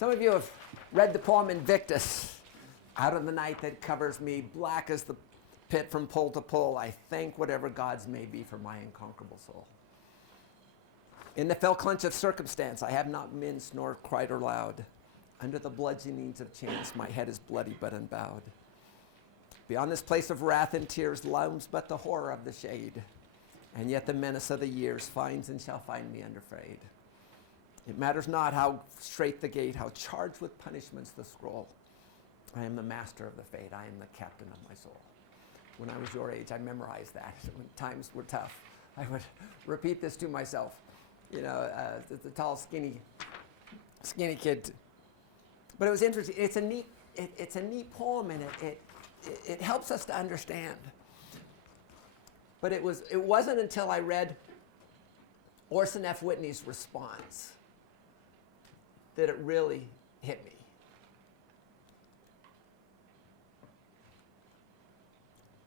Some of you have read the poem Invictus. Out of the night that covers me, black as the pit from pole to pole, I thank whatever gods may be for my unconquerable soul. In the fell clutch of circumstance, I have not minced nor cried or loud. Under the bludgeonings of chance, my head is bloody but unbowed. Beyond this place of wrath and tears looms but the horror of the shade, and yet the menace of the years finds and shall find me unafraid. It matters not how strait the gate, how charged with punishments the scroll. I am the master of the fate. I am the captain of my soul. When I was your age, I memorized that. When times were tough, I would repeat this to myself. You know, the tall, skinny kid. But it was interesting. It's a neat poem, and it helps us to understand. But it wasn't until I read Orson F. Whitney's response that it really hit me.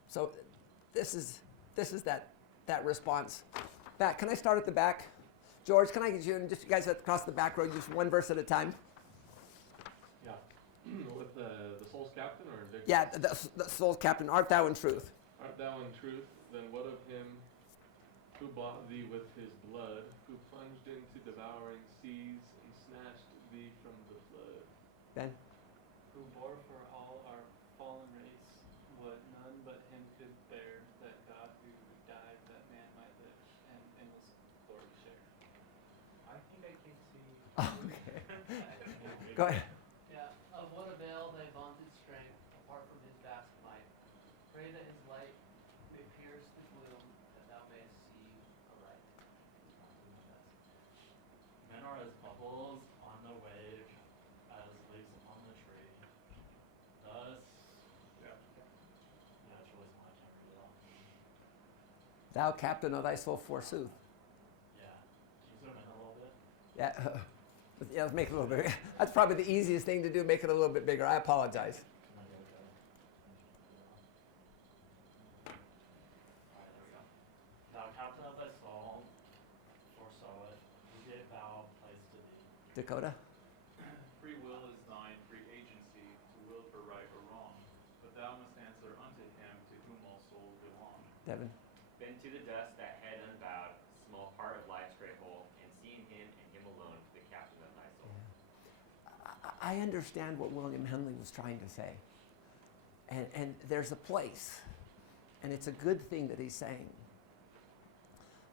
So this is that response. Back. Can I start at the back? George, can I get you and just you guys across the back row, just one verse at a time? Yeah. With the soul's captain or Invictus? Yeah, the soul's captain. Art thou in truth? Art thou in truth? Then what of him who bought thee with his blood, who plunged into devouring seas and snatched thee from the flood? Ben? Who bore for all our fallen race what none but him could bear, that God who died that man might live and endless glory share. I think I can see. Go ahead. Yeah, of what avail thy vaunted strength apart from his vast might? Pray that his light may pierce the gloom, that thou mayest see aright. Men are as bubbles on the wave, as leaves upon the tree. Thus, yeah, it's really my turn to read it all. Thou captain of thy soul, forsooth. Yeah, can you zoom in a little bit? Yeah. Yeah, let's make it a little bit bigger. That's probably the easiest thing to do, make it a little bit bigger. I apologize. Can I get it better? Alright, there we go. Thou captain of thy soul, foresaw it, who gave thou place to thee. Dakota? Free will is thine free agency to will for right or wrong, but thou must answer unto him to whom all souls belong. Devin? Bend to the dust that head unbowed, small part of life's great whole, and seeing him and him alone, the captain of thy soul. I understand what William Henley was trying to say. And there's a place. And it's a good thing that he's saying.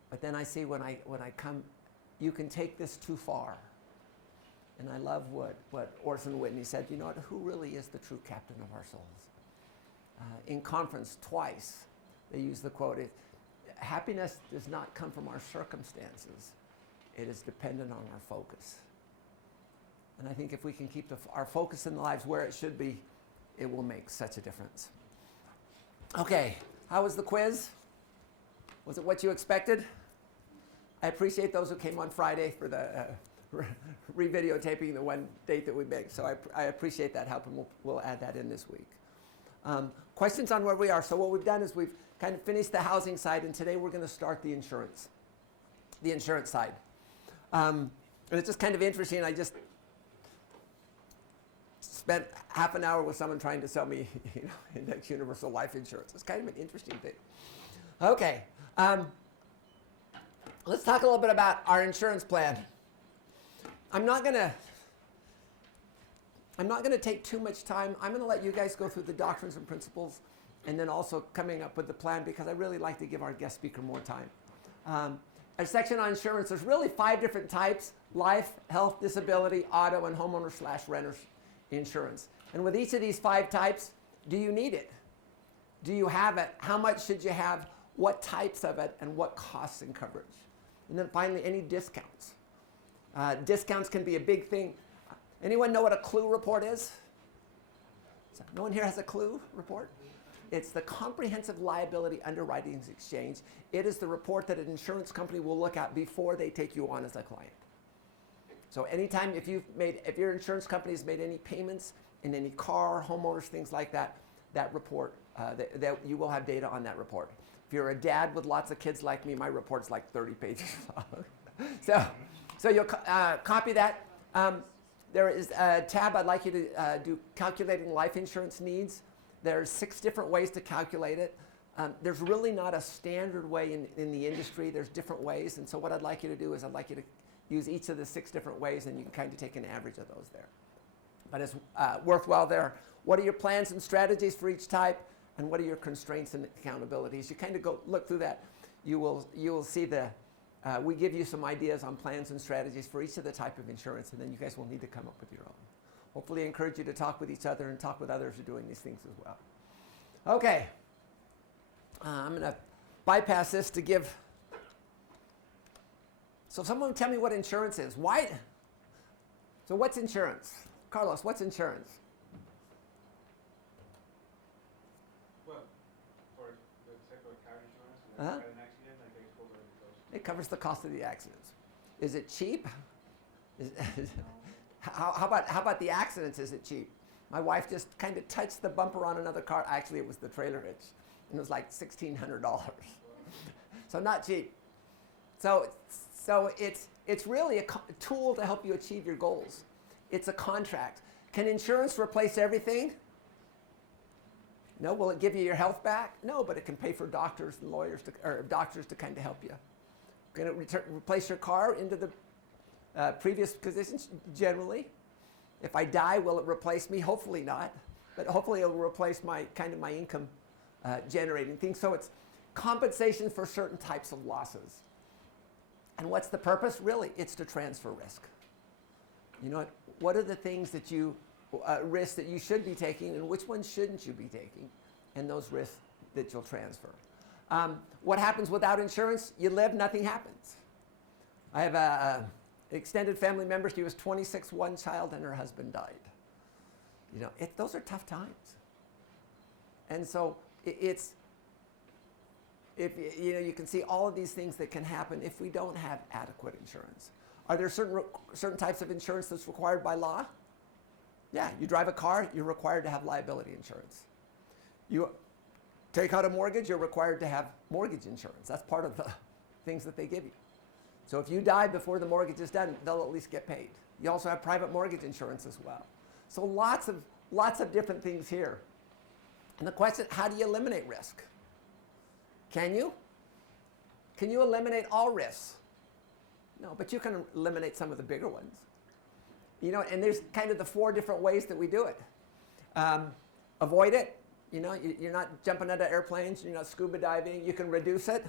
But then I see when I come, you can take this too far. And I love what Orson Whitney said. You know what? Who really is the true captain of our souls? In conference, twice, they use the quote, happiness does not come from our circumstances. It is dependent on our focus. And I think if we can keep our focus in the lives where it should be, it will make such a difference. Okay, how was the quiz? Was it what you expected? I appreciate those who came on Friday for the re-videotaping the one date that we make. So I appreciate that help, and we'll add that in this week. Questions on where we are. So what we've done is we've kind of finished the housing side, and today we're going to start the insurance side. And it's just kind of interesting. I just spent half an hour with someone trying to sell me, index universal life insurance. It's kind of an interesting thing. Okay, let's talk a little bit about our insurance plan. I'm not gonna take too much time. I'm gonna let you guys go through the doctrines and principles, and then also coming up with the plan, because I really like to give our guest speaker more time. A section on insurance, there's really 5 different types: life, health, disability, auto, and homeowner/renters insurance. And with each of these 5 types, do you need it? Do you have it? How much should you have? What types of it? And what costs and coverage? And then finally, any discounts. Discounts can be a big thing. Anyone know what a CLUE report is? So no one here has a CLUE report? It's the Comprehensive Liability Underwriting Exchange. It is the report that an insurance company will look at before they take you on as a client. So anytime if your insurance company has made any payments in any car, homeowners, things like that, that report, that you will have data on that report. If you're a dad with lots of kids like me, my report's like 30 pages long. So you'll copy that. there is a tab I'd like you to do calculating life insurance needs. There's 6 different ways to calculate it. There's really not a standard way in the industry. There's different ways. And so what I'd like you to do is I'd like you to use each of the 6 different ways, and you can kind of take an average of those there. But it's worthwhile there. What are your plans and strategies for each type? And what are your constraints and accountabilities? You kind of go look through that. You will see we give you some ideas on plans and strategies for each of the type of insurance, and then you guys will need to come up with your own. Hopefully I encourage you to talk with each other and talk with others who are doing these things as well. Okay. I'm going to bypass this to give. So someone tell me what insurance is. Why? So what's insurance? Carlos, what's insurance? Well, for the sake of car insurance, when you have an accident, I can cover the cost. It covers the cost of the accidents. Is it cheap? How about the accidents? Is it cheap? My wife just kind of touched the bumper on another car. Actually, it was the trailer hitch. And it was like $1,600. So not cheap. So it's really a tool to help you achieve your goals. It's a contract. Can insurance replace everything? No. Will it give you your health back? No, but it can pay for doctors and lawyers or doctors to kind of help you. Can it replace your car into the previous positions? Generally. If I die, will it replace me? Hopefully not. But hopefully it will replace my income generating things. So it's compensation for certain types of losses. And what's the purpose? Really, it's to transfer risk. You know what are the things that risks that you should be taking, and which ones shouldn't you be taking, and those risks that you'll transfer. What happens without insurance? You live, nothing happens. I have an extended family member. She was 26, one child, and her husband died. You know, those are tough times. And so you can see all of these things that can happen if we don't have adequate insurance. Are there certain types of insurance that's required by law? Yeah, you drive a car, you're required to have liability insurance. You take out a mortgage, you're required to have mortgage insurance. That's part of the things that they give you. So if you die before the mortgage is done, they'll at least get paid. You also have private mortgage insurance as well. So lots of different things here. And the question, how do you eliminate risk? Can you? Can you eliminate all risks? No, but you can eliminate some of the bigger ones. You know, and there's kind of the 4 different ways that we do it. Avoid it. You know, you're not jumping out of airplanes, you're not scuba diving. You can reduce it.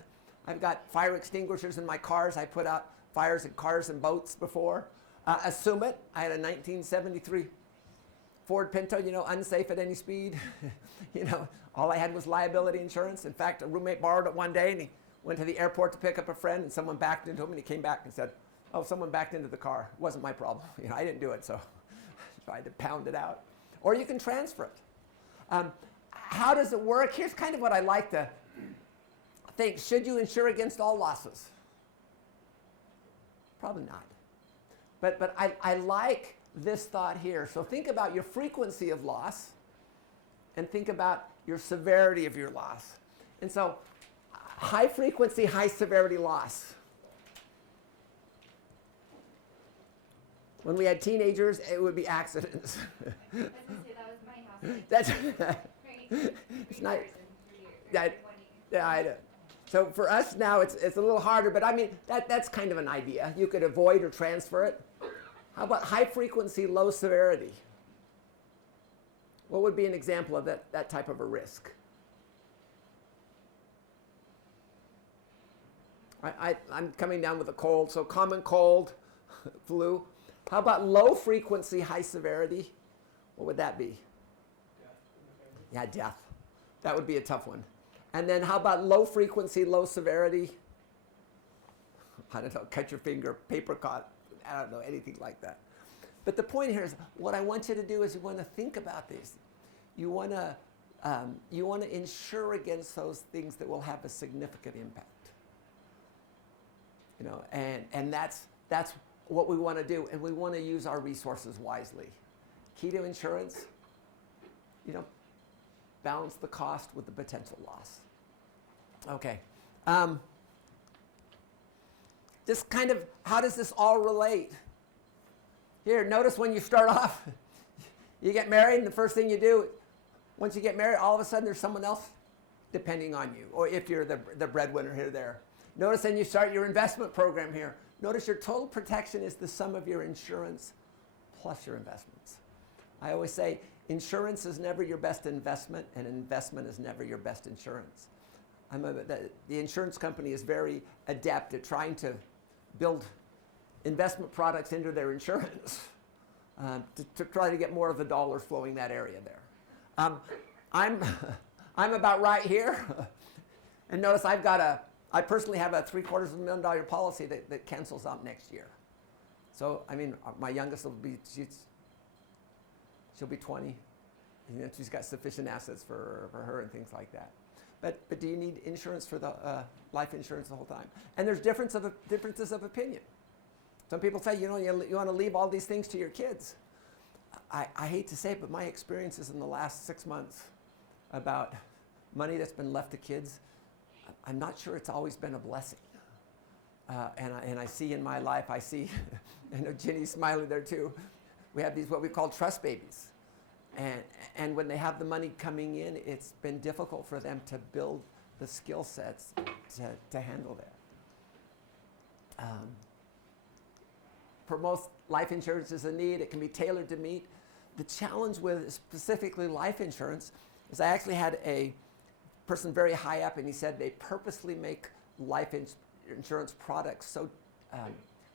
I've got fire extinguishers in my cars. I put out fires in cars and boats before. Assume it. I had a 1973 Ford Pinto, unsafe at any speed. All I had was liability insurance. In fact, a roommate borrowed it one day, and he went to the airport to pick up a friend, and someone backed into him, and he came back and said, "Oh, someone backed into the car. It wasn't my problem. I didn't do it, so I had to pound it out." Or you can transfer it. How does it work? Here's kind of what I like to think. Should you insure against all losses? Probably not. But I like this thought here. So think about your frequency of loss and think about your severity of your loss. And so high frequency, high severity loss. When we had teenagers, it would be accidents. I was going to say, that was my house. That's it's not. That, Yeah, I know. So for us now, it's a little harder, but I mean, that's kind of an idea. You could avoid or transfer it. How about high frequency, low severity? What would be an example of that type of a risk? I'm coming down with a cold, so common cold, flu. How about low frequency, high severity? What would that be? Yeah, death. That would be a tough one. And then how about low frequency, low severity? I don't know, cut your finger, paper cut, I don't know, anything like that. But the point here is, what I want you to do is you want to think about these. You want to insure against those things that will have a significant impact. And that's what we want to do, and we want to use our resources wisely. Key to insurance, balance the cost with the potential loss. Okay. Just kind of, how does this all relate? Here, notice when you start off, you get married, and the first thing you do, once you get married, all of a sudden there's someone else depending on you, or if you're the breadwinner here, there. Notice then you start your investment program here. Notice your total protection is the sum of your insurance plus your investments. I always say insurance is never your best investment, and investment is never your best insurance. The insurance company is very adept at trying to build investment products into their insurance to try to get more of the dollars flowing that area there. I'm about right here, and notice I personally have a $750,000 policy that cancels out next year. So I mean, my youngest will be she'll be 20. You know, she's got sufficient assets for her and things like that. But do you need insurance for the life insurance the whole time? And there's differences of opinion. Some people say, you want to leave all these things to your kids. I hate to say it, but my experiences in the last 6 months about money that's been left to kids, I'm not sure it's always been a blessing. And I see in my life, I know Ginny's smiling there too. We have these what we call trust babies. And when they have the money coming in, it's been difficult for them to build the skill sets to handle that. For most, life insurance is a need. It can be tailored to meet. The challenge with specifically life insurance is I actually had a person very high up, and he said they purposely make life insurance products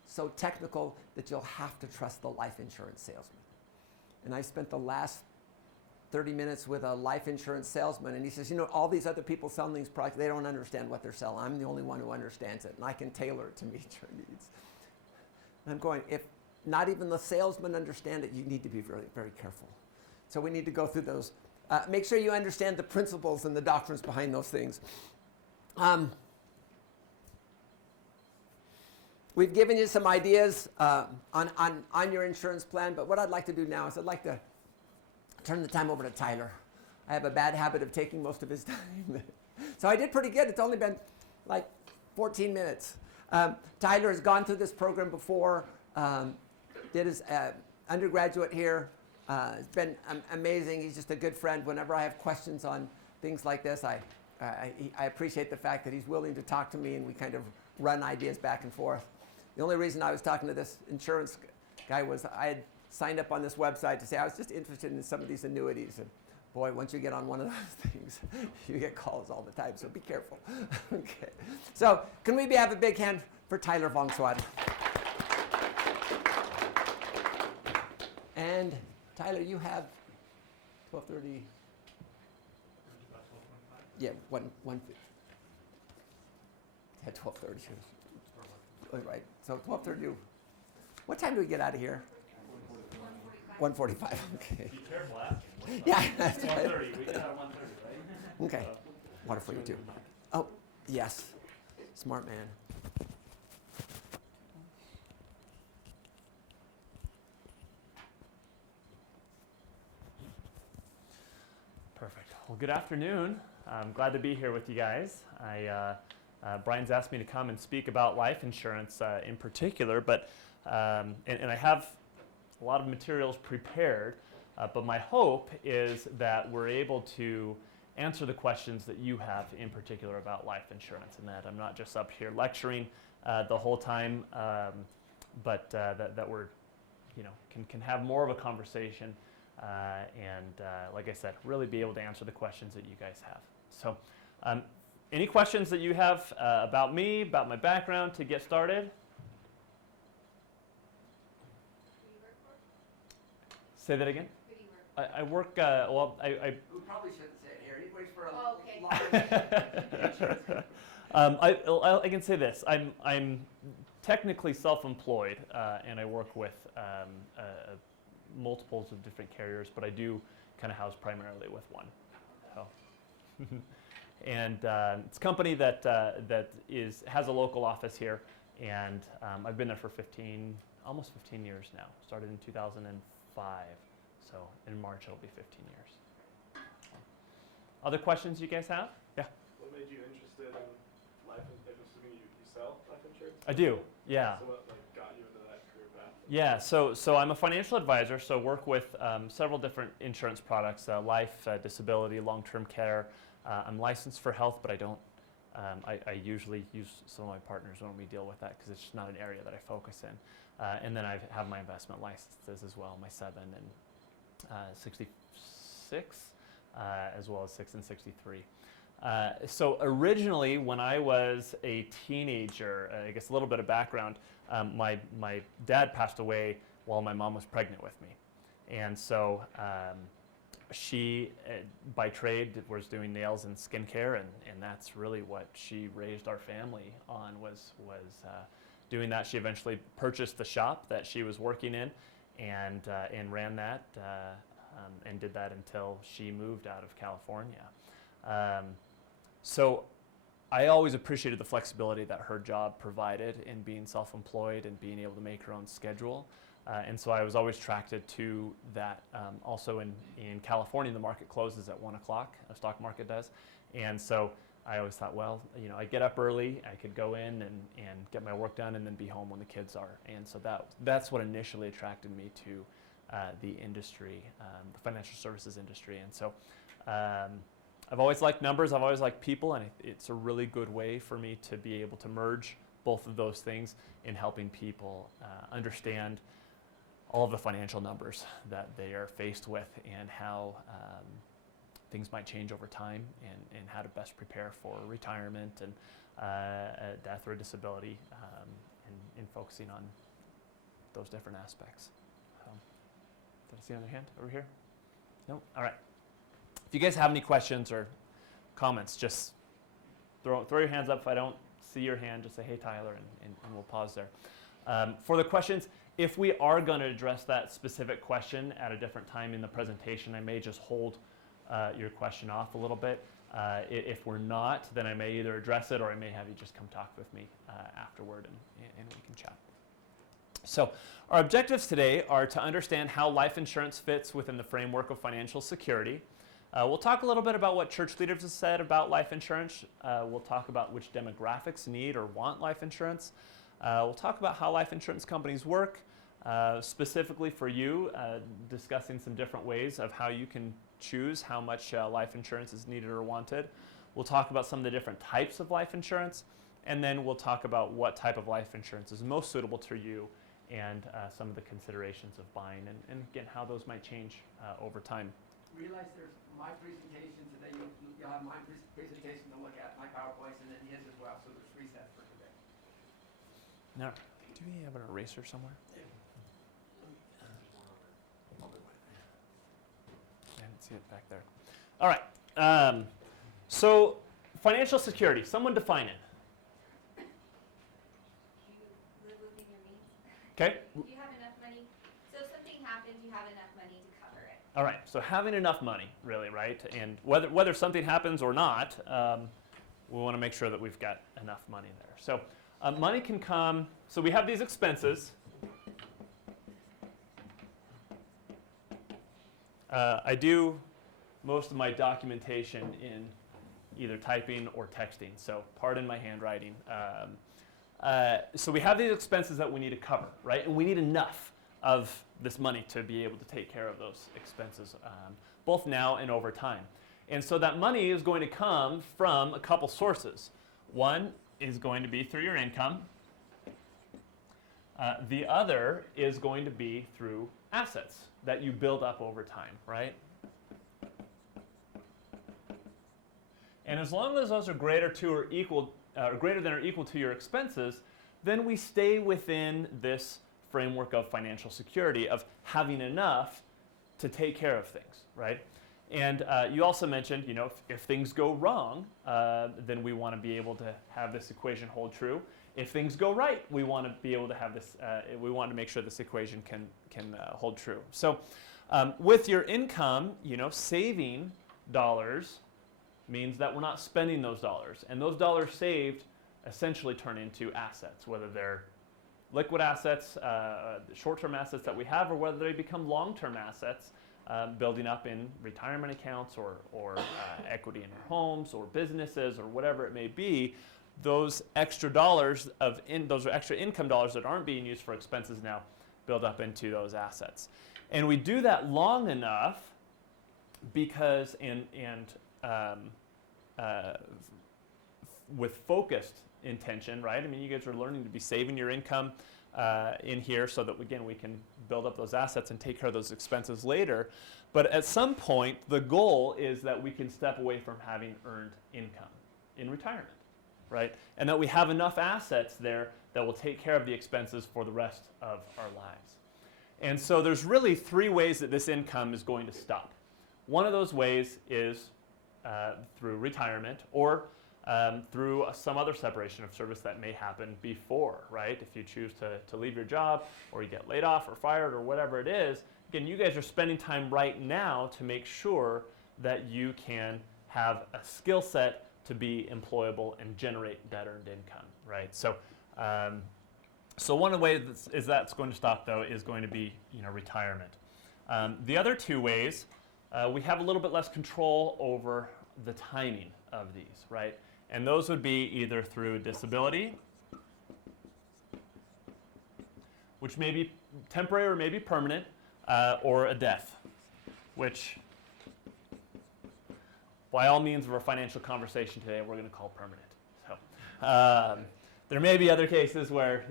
so technical that you'll have to trust the life insurance salesman. And I spent the last 30 minutes with a life insurance salesman, and he says, all these other people selling these products, they don't understand what they're selling. I'm the only one who understands it, and I can tailor it to meet your needs. And I'm going, if not even the salesmen understand it, you need to be very, very careful. So we need to go through those. Make sure you understand the principles and the doctrines behind those things. We've given you some ideas on your insurance plan, but what I'd like to do now is I'd like to turn the time over to Tyler. I have a bad habit of taking most of his time. So I did pretty good. It's only been like 14 minutes. Tyler has gone through this program before, did his undergraduate here. It's been amazing. He's just a good friend. Whenever I have questions on things like this, I appreciate the fact that he's willing to talk to me, and we kind of run ideas back and forth. The only reason I was talking to this insurance guy was I had signed up on this website to say I was just interested in some of these annuities. And boy, once you get on one of those things, you get calls all the time, so be careful. Okay. So can we have a big hand for Tyler Vongswad? And Tyler, you have 12:30. Yeah, one. Had 12:30. Right. So 12:30. What time do we get out of here? 1:45. Okay. Be careful asking. Yeah, that's right. 1:30. We get out at 1:30, right? Okay. Water for you too. Oh, yes. Smart man. Perfect. Well, good afternoon. I'm glad to be here with you guys. Bryan's asked me to come and speak about life insurance in particular, but and I have a lot of materials prepared, but my hope is that we're able to answer the questions that you have in particular about life insurance, and that I'm not just up here lecturing the whole time, but that we're, can have more of a conversation and like I said, really be able to answer the questions that you guys have. So any questions that you have about me, about my background to get started? Say that again? Who do you work I work, well, I We probably shouldn't say it here. He works for a I can say this. I'm technically self-employed, and I work with multiples of different carriers, but I do kind of house primarily with one. So. And it's a company that has a local office here, and I've been there for almost 15 years now. Started in 2005, so in March it'll be 15 years. Other questions you guys have? Yeah. What made you interested in life insurance? I'm assuming you sell life insurance? I do. Yeah. So what got you into that career path? Yeah, so I'm a financial advisor, so work with several different insurance products, life, disability, long-term care. I'm licensed for health, but I don't, I usually use some of my partners when we deal with that because it's just not an area that I focus in. And then I have my investment licenses as well, my 7 and 66, as well as 6 and 63. So originally, when I was a teenager, I guess a little bit of background, my dad passed away while my mom was pregnant with me. And so she, by trade, was doing nails and skincare, and that's really what she raised our family on, was doing that. She eventually purchased the shop that she was working in and ran that and did that until she moved out of California. So I always appreciated the flexibility that her job provided in being self-employed and being able to make her own schedule. And so I was always attracted to that. Also in California, the market closes at 1 o'clock, the stock market does. And so I always thought, well, you know, I get up early, I could go in and get my work done and then be home when the kids are. And so that's what initially attracted me to the industry, the financial services industry. And so I've always liked numbers, I've always liked people, and it's a really good way for me to be able to merge both of those things in helping people understand all of the financial numbers that they are faced with and how things might change over time, and how to best prepare for retirement and death or disability, and focusing on those different aspects. Did I see another hand over here? No? All right. If you guys have any questions or comments, just throw your hands up. If I don't see your hand, just say, hey, Tyler, and we'll pause there. For the questions, if we are going to address that specific question at a different time in the presentation, I may just hold your question off a little bit. If we're not, then I may either address it or I may have you just come talk with me afterward and we can chat. So our objectives today are to understand how life insurance fits within the framework of financial security. We'll talk a little bit about what church leaders have said about life insurance. We'll talk about which demographics need or want life insurance. We'll talk about how life insurance companies work, specifically for you, discussing some different ways of how you can choose how much life insurance is needed or wanted. We'll talk about some of the different types of life insurance, and then we'll talk about what type of life insurance is most suitable to you and some of the considerations of buying, and again, how those might change over time. Realize there's my presentation today. You'll have my presentation to look at, my PowerPoints, and then his as well. So there's 3 sets for today. Now, do we have an eraser somewhere? I didn't see it back there. All right. So financial security. Someone define it. You live within your means. Okay. You have enough money. So if something happens, you have enough money to cover it. All right. So having enough money, really, right? And whether something happens or not, we want to make sure that we've got enough money there. So money can come. So we have these expenses. I do most of my documentation in either typing or texting, so pardon my handwriting. So we have these expenses that we need to cover, right? And we need enough of this money to be able to take care of those expenses, both now and over time. And so that money is going to come from a couple sources. One is going to be through your income. The other is going to be through assets that you build up over time, right? And as long as those are greater than or equal to your expenses, then we stay within this framework of financial security, of having enough to take care of things, right? And you also mentioned, you know, if things go wrong, then we want to be able to have this equation hold true. If things go right, we want to be able to have this. We want to make sure this equation can hold true. So, with your income, you know, saving dollars means that we're not spending those dollars, and those dollars saved essentially turn into assets, whether they're liquid assets, short-term assets that we have, or whether they become long-term assets, building up in retirement accounts or equity in our homes or businesses or whatever it may be. Those extra dollars those are extra income dollars that aren't being used for expenses now build up into those assets. And we do that long enough because, with focused intention, right? I mean, you guys are learning to be saving your income in here so that, again, we can build up those assets and take care of those expenses later. But at some point, the goal is that we can step away from having earned income in retirement, right? And that we have enough assets there that will take care of the expenses for the rest of our lives. And so there's really three ways that this income is going to stop. One of those ways is through retirement or through some other separation of service that may happen before, right? If you choose to leave your job or you get laid off or fired or whatever it is, again, you guys are spending time right now to make sure that you can have a skill set to be employable and generate that earned income, right? So, so one of the ways that's going to stop, though, is going to be, retirement. The other two ways, we have a little bit less control over the timing of these, right? And those would be either through disability, which may be temporary or may be permanent, or a death, which, by all means of our financial conversation today, we're going to call permanent. So, there may be other cases where,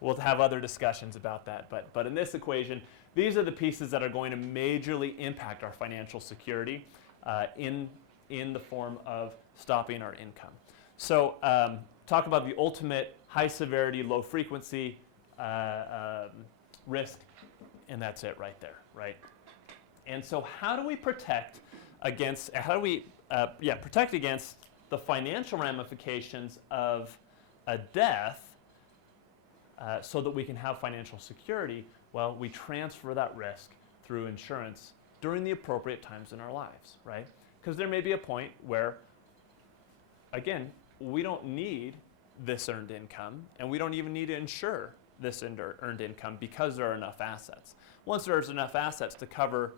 we'll have other discussions about that. But in this equation, these are the pieces that are going to majorly impact our financial security in the form of stopping our income. So talk about the ultimate high severity, low frequency risk, and that's it right there, right? And so how do we protect against, protect against the financial ramifications of a death so that we can have financial security? Well, we transfer that risk through insurance during the appropriate times in our lives, right? Because there may be a point where, again, we don't need this earned income, and we don't even need to insure this earned income because there are enough assets. Once there's enough assets to cover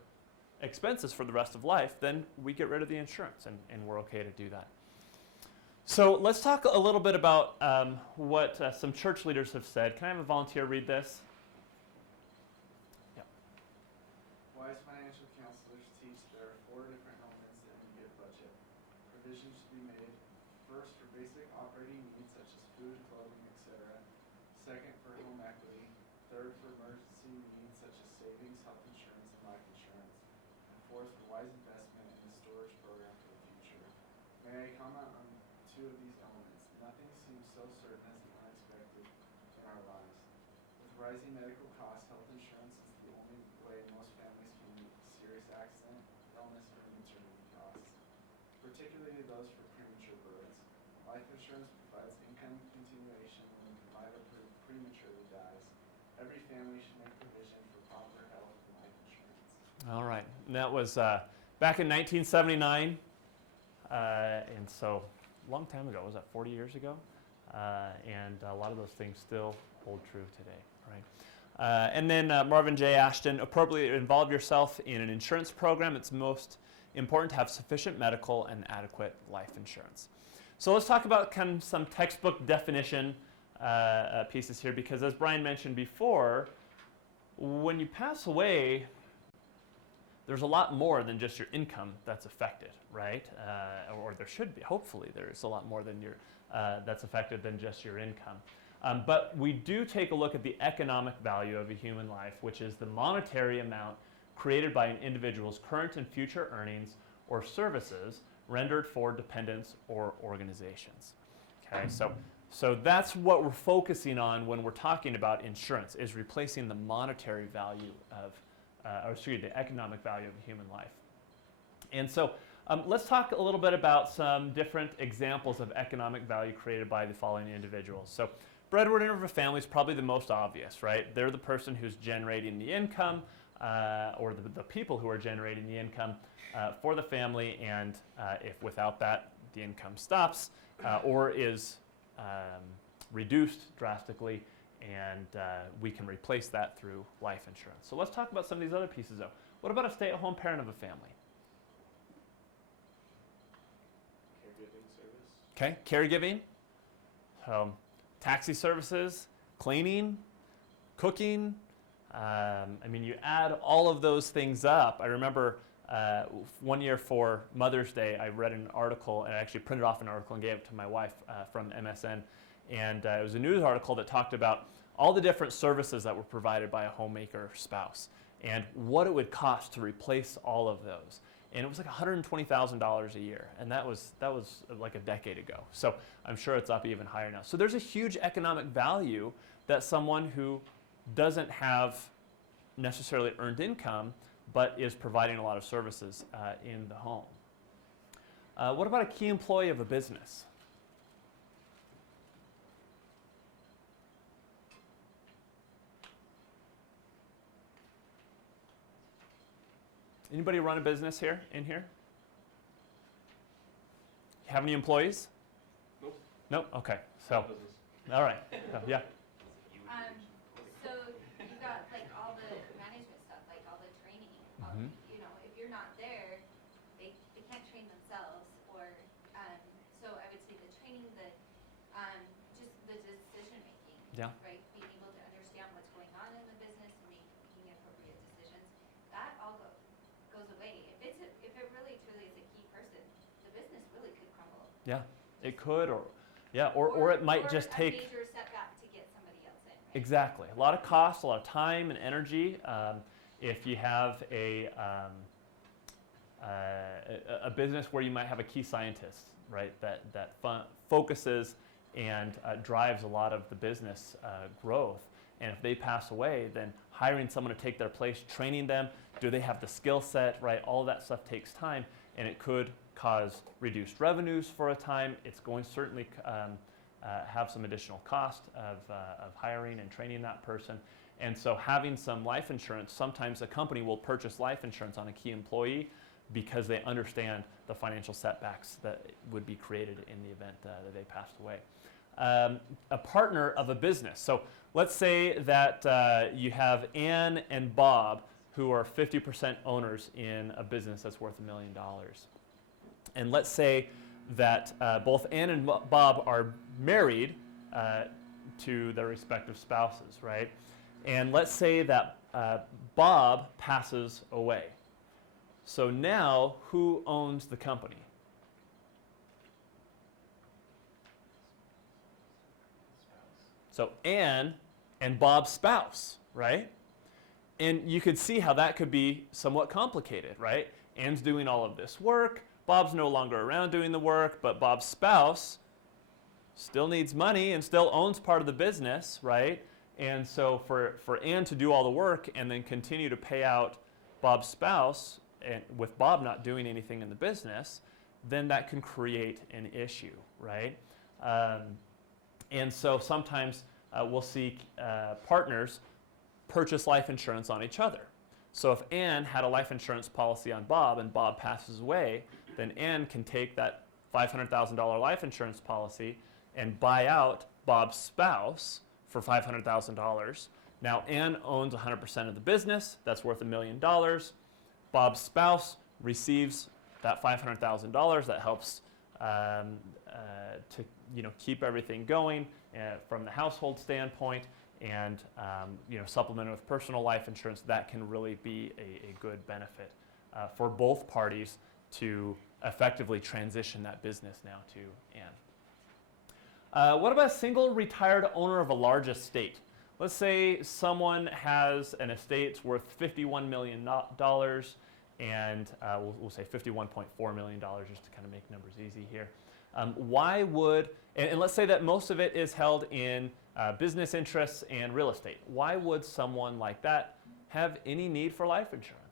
expenses for the rest of life, then we get rid of the insurance, and we're okay to do that. So let's talk a little bit about what some church leaders have said. Can I have a volunteer read this? Wise financial counselors teach there are 4 different elements in a good budget. Provision should be made, first, for basic operating needs such as food, clothing, etc. Second, for home equity. Third, for emergency needs such as savings, health insurance, and life insurance. And fourth, for wise investment in a storage program for the future. May I comment on 2 of these elements? Nothing seems so certain as the unexpected in our lives. With rising medical costs, health insurance is the only way most families can meet serious accident, illness, or maternity costs, particularly those for premature births. Life insurance provides income continuation when the provider prematurely dies. Every family should make provision for proper health and life insurance. All right. And that was back in 1979. And so, a long time ago. Was that 40 years ago? And a lot of those things still hold true today, right? And then Marvin J. Ashton, appropriately involve yourself in an insurance program. It's most important to have sufficient medical and adequate life insurance. So let's talk about kind of some textbook definition pieces here, because as Bryan mentioned before, when you pass away, there's a lot more than just your income that's affected, right? Or there should be. Hopefully there's a lot more than that's affected than just your income. But we do take a look at the economic value of a human life, which is the monetary amount created by an individual's current and future earnings or services rendered for dependents or organizations. Okay, so that's what we're focusing on when we're talking about insurance, is replacing the monetary value of the economic value of a human life. And so let's talk a little bit about some different examples of economic value created by the following individuals. So breadwinner of a family is probably the most obvious, right? They're the person who's generating the income, or the people who are generating the income for the family, and if without that the income stops or is reduced drastically, and we can replace that through life insurance. So let's talk about some of these other pieces, though. What about a stay-at-home parent of a family? Caregiving service. Okay, caregiving, taxi services, cleaning, cooking. I mean, you add all of those things up. I remember one year for Mother's Day, I read an article, and I actually printed off an article and gave it to my wife from MSN. And it was a news article that talked about all the different services that were provided by a homemaker spouse and what it would cost to replace all of those. And it was like $120,000 a year, and that was like a decade ago. So I'm sure it's up even higher now. So there's a huge economic value that someone who doesn't have necessarily earned income, but is providing a lot of services in the home. What about a key employee of a business? Anybody run a business here, in here? Have any employees? Nope. Nope, okay, so, Business. all right, yeah. So you've got like all the management stuff, like all the training. Mhm. You know, if you're not there, they can't train themselves. Or so I would say the training, just the decision making. Yeah. Right, being able to understand what's going on in the business and making appropriate decisions. That all goes away. If it really truly is a key person, the business really could crumble. Yeah, it could, or it might just take. A major setback to get somebody else in. Right? Exactly. A lot of cost, a lot of time and energy. If you have a business where you might have a key scientist, right, that focuses and drives a lot of the business growth, and if they pass away, then hiring someone to take their place, training them, do they have the skill set, right? All of that stuff takes time, and it could cause reduced revenues for a time. It's going to certainly have some additional cost of hiring and training that person. And so having some life insurance, sometimes a company will purchase life insurance on a key employee because they understand the financial setbacks that would be created in the event that they passed away. A partner of a business. So let's say that you have Ann and Bob who are 50% owners in a business that's worth $1 million. And let's say that both Ann and Bob are married to their respective spouses, right? And let's say that Bob passes away. So now, who owns the company? So Ann and Bob's spouse, right? And you could see how that could be somewhat complicated, right? Ann's doing all of this work. Bob's no longer around doing the work, but Bob's spouse still needs money and still owns part of the business, right? And so for Ann to do all the work and then continue to pay out Bob's spouse, and with Bob not doing anything in the business, then that can create an issue, right? And so sometimes we'll see partners purchase life insurance on each other. So if Ann had a life insurance policy on Bob and Bob passes away, then Ann can take that $500,000 life insurance policy and buy out Bob's spouse for $500,000. Now Ann owns 100% of the business. That's worth $1 million. Bob's spouse receives that $500,000 that helps to keep everything going from the household standpoint, and supplemented with personal life insurance. That can really be a good benefit for both parties to effectively transition that business now to Ann. What about a single retired owner of a large estate? Let's say someone has an estate that's worth $51 million, and we'll say $51.4 million just to kind of make numbers easy here. Why would, and let's say that most of it is held in business interests and real estate. Why would someone like that have any need for life insurance?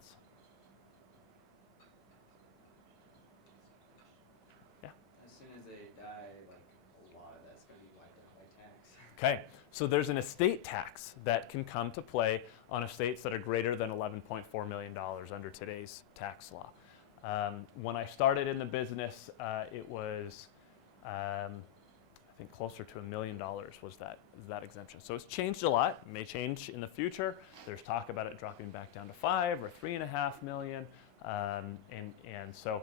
Yeah. As soon as they die, like a lot of that's going to be wiped out by tax. Okay, so there's an estate tax that can come to play on estates that are greater than $11.4 million under today's tax law. When I started in the business, it was I think closer to $1 million was that exemption. So it's changed a lot. It may change in the future. There's talk about it dropping back down to 5 or 3.5 million. And so,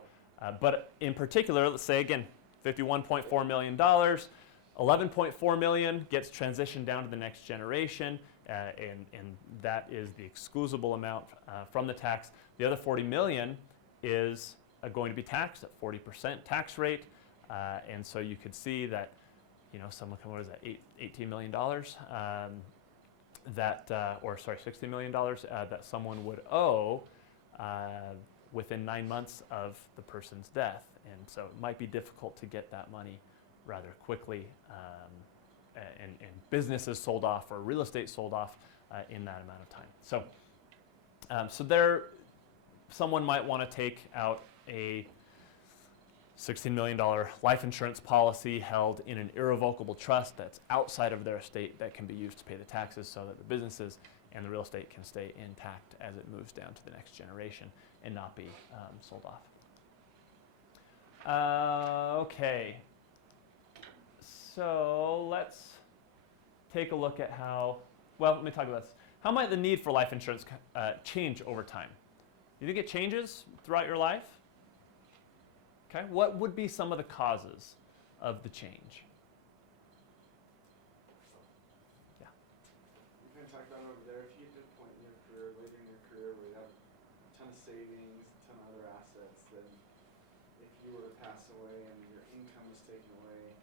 but in particular, let's say again, $51.4 million, 11.4 million gets transitioned down to the next generation, and that is the excusable amount from the tax. The other $40 million is going to be taxed at 40% tax rate, and so you could see that, you know, someone can, what is that, $18 million $60 million that someone would owe within 9 months of the person's death, and so it might be difficult to get that money rather quickly, and businesses sold off or real estate sold off in that amount of time. So, so there, someone might want to take out a $16 million life insurance policy held in an irrevocable trust that's outside of their estate that can be used to pay the taxes, so that the businesses and the real estate can stay intact as it moves down to the next generation and not be sold off. Okay, so let's take a look at how, well, let me talk about this. How might the need for life insurance change over time? Do you think it changes throughout your life? Okay, what would be some of the causes of the change? Yeah. We kind of talked about it over there. If you get to a point in your career, later in your career, where you have a ton of savings, a ton of other assets, then if you were to pass away and your income was taken away,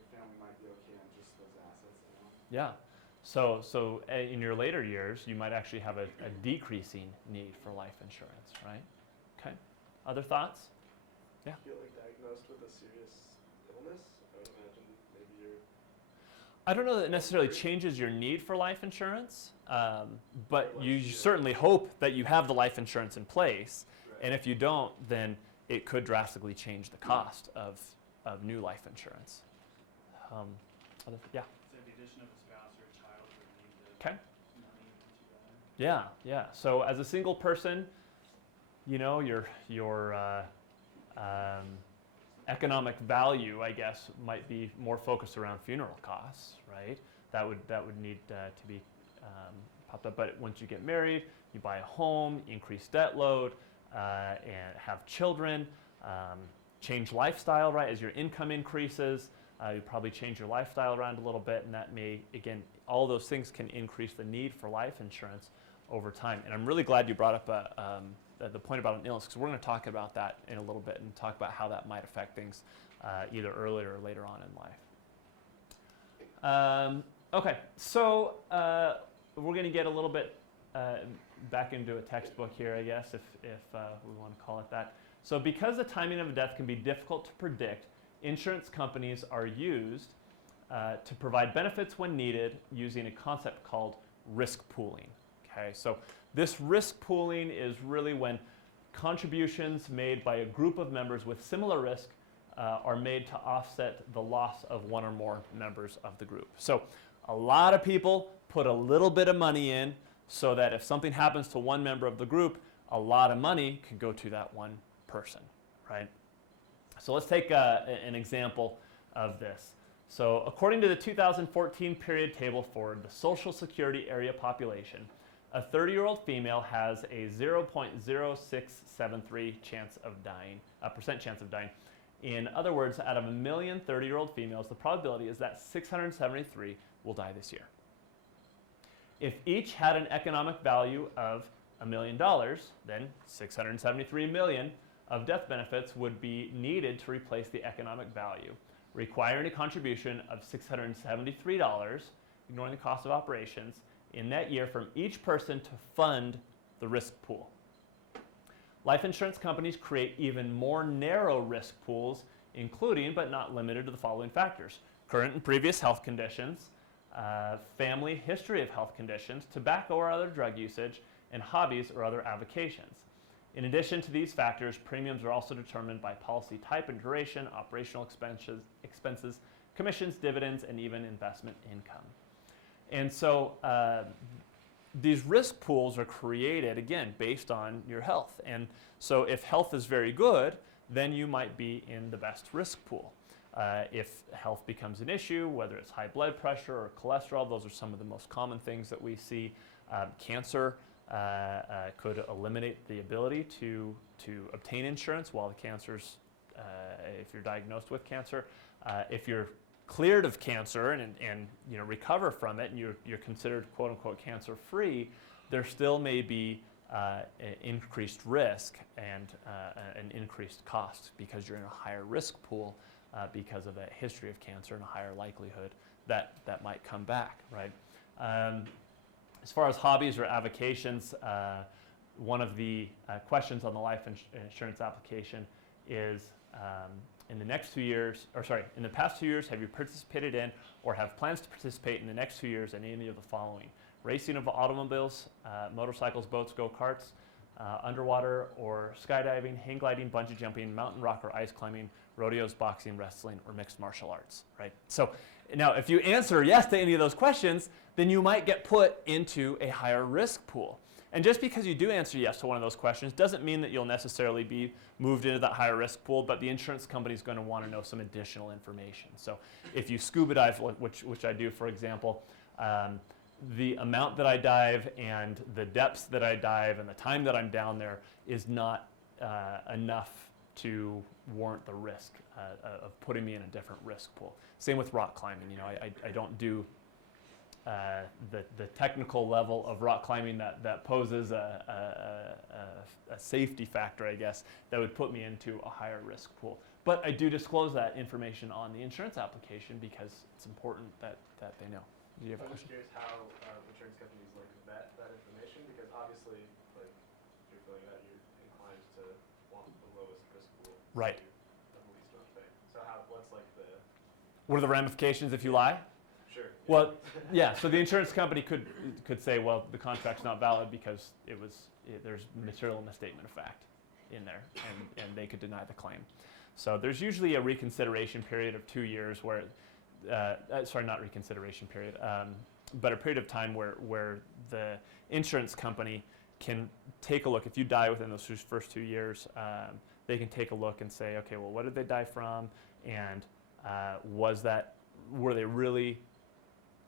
your family might be okay on just those assets alone. Yeah. So in your later years, you might actually have a decreasing need for life insurance, right? Okay. Other thoughts? Yeah. If you get like diagnosed with a serious illness, I would imagine maybe you're. I don't know that it necessarily changes your need for life insurance, but you certainly hope that you have the life insurance in place, and if you don't, then it could drastically change the cost of new life insurance. Yeah. So the addition of a spouse or a child would need the Okay. money to that. Yeah. So as a single person, you know, your economic value, I guess, might be more focused around funeral costs, right? That would need to be popped up. But once you get married, you buy a home, increase debt load, and have children, change lifestyle, right? As your income increases, you probably change your lifestyle around a little bit, and that may, again, all those things can increase the need for life insurance over time. And I'm really glad you brought up the point about an illness, because we're going to talk about that in a little bit and talk about how that might affect things either earlier or later on in life. Okay, so we're going to get a little bit back into a textbook here, I guess, if we want to call it that. So because the timing of a death can be difficult to predict, insurance companies are used to provide benefits when needed using a concept called risk pooling. Okay, so this risk pooling is really when contributions made by a group of members with similar risk are made to offset the loss of one or more members of the group. So a lot of people put a little bit of money in so that if something happens to one member of the group, a lot of money can go to that one person, right? So let's take an example of this. So according to the 2014 period table for the Social Security area population, a 30-year-old female has a 0.0673% chance of dying. In other words, out of 1 million 30-year-old females, the probability is that 673 will die this year. If each had an economic value of $1 million, then 673 million of death benefits would be needed to replace the economic value, requiring a contribution of $673, ignoring the cost of operations, in that year from each person to fund the risk pool. Life insurance companies create even more narrow risk pools, including but not limited to the following factors: current and previous health conditions, family history of health conditions, tobacco or other drug usage, and hobbies or other avocations. In addition to these factors, premiums are also determined by policy type and duration, operational expenses, commissions, dividends, and even investment income. And so these risk pools are created, again, based on your health. And so if health is very good, then you might be in the best risk pool. If health becomes an issue, whether it's high blood pressure or cholesterol, those are some of the most common things that we see. Cancer could eliminate the ability to obtain insurance while the cancer's, if you're diagnosed with cancer. If you're cleared of cancer and you know, recover from it, and you're considered quote unquote cancer free, there still may be increased risk and an increased cost because you're in a higher risk pool because of a history of cancer and a higher likelihood that might come back, right? As far as hobbies or avocations, one of the questions on the life insurance application is, in the next 2 years, or sorry, in the past 2 years, have you participated in or have plans to participate in the next 2 years in any of the following? Racing of automobiles, motorcycles, boats, go-karts, underwater or skydiving, hang gliding, bungee jumping, mountain rock or ice climbing, rodeos, boxing, wrestling, or mixed martial arts, right? So now if you answer yes to any of those questions, then you might get put into a higher risk pool. And just because you do answer yes to one of those questions doesn't mean that you'll necessarily be moved into that higher risk pool, but the insurance company is going to want to know some additional information. So if you scuba dive, which I do, for example, the amount that I dive and the depths that I dive and the time that I'm down there is not enough to warrant the risk of putting me in a different risk pool. Same with rock climbing. You know, I don't do the technical level of rock climbing that poses a safety factor, I guess, that would put me into a higher risk pool. But I do disclose that information on the insurance application because it's important that they know. Do you have a I'm just question? curious how insurance companies like vet that information, because obviously, like, if you're filling that, you're inclined to want the lowest risk pool. Right. So you have the least amount of thing. So what's like the... What are the ramifications if you lie? Sure. Yeah. Well, yeah, so the insurance company could say, well, the contract's not valid because there's material misstatement of fact in there, and they could deny the claim. So there's usually a reconsideration period of 2 years where, sorry, not reconsideration period, but a period of time where the insurance company can take a look. If you die within those first 2 years, they can take a look and say, okay, well, what did they die from, and were they really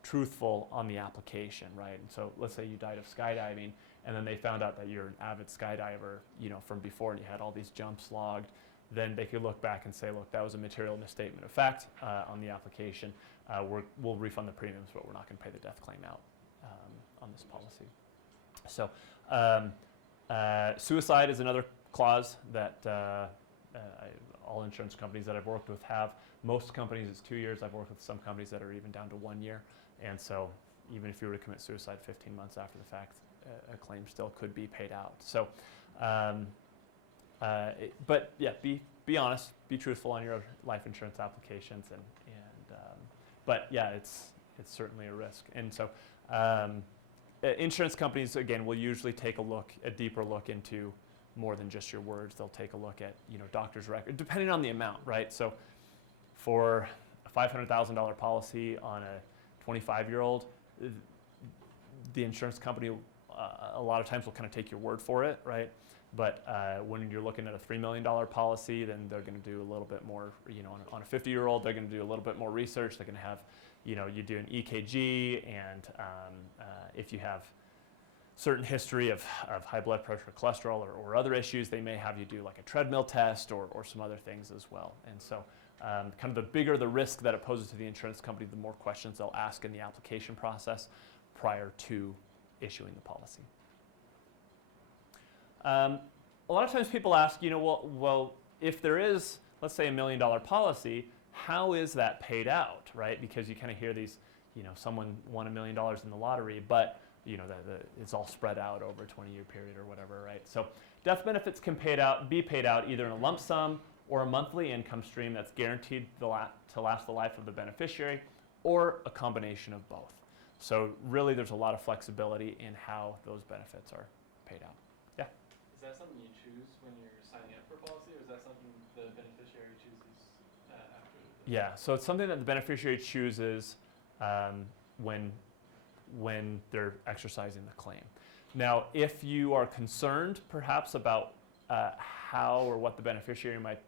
truthful on the application, right? And so let's say you died of skydiving, and then they found out that you're an avid skydiver, you know, from before, and you had all these jumps logged. Then they could look back and say, look, that was a material misstatement of fact on the application. We'll refund the premiums, but we're not going to pay the death claim out on this policy. So suicide is another clause that all insurance companies that I've worked with have. Most companies it's 2 years. I've worked with some companies that are even down to 1 year. And so even if you were to commit suicide 15 months after the fact, a claim still could be paid out. So, but yeah, be honest, be truthful on your life insurance applications, but yeah, it's certainly a risk. And so, insurance companies again will usually take a deeper look into more than just your words. They'll take a look at, you know, doctor's record, depending on the amount, right? So, for a $500,000 policy on a 25-year-old, the insurance company a lot of times will kind of take your word for it, right? But when you're looking at a $3 million policy, then they're going to do a little bit more, you know, on a 50-year-old, they're going to do a little bit more research. They're going to have, you know, you do an EKG, and if you have certain history of high blood pressure, cholesterol, or other issues, they may have you do like a treadmill test or some other things as well. And so kind of the bigger the risk that it poses to the insurance company, the more questions they'll ask in the application process prior to issuing the policy. A lot of times people ask, you know, well, if there is, let's say, $1 million policy, how is that paid out, right? Because you kind of hear these, you know, someone won $1 million in the lottery, but you know, it's all spread out over a 20-year period or whatever, right? So death benefits can be paid out either in a lump sum or a monthly income stream that's guaranteed to last the life of the beneficiary, or a combination of both. So really there's a lot of flexibility in how those benefits are paid out. Yeah? Is that something you choose when you're signing up for a policy, or is that something the beneficiary chooses after? Yeah, so it's something that the beneficiary chooses when they're exercising the claim. Now, if you are concerned perhaps about how or what the beneficiary might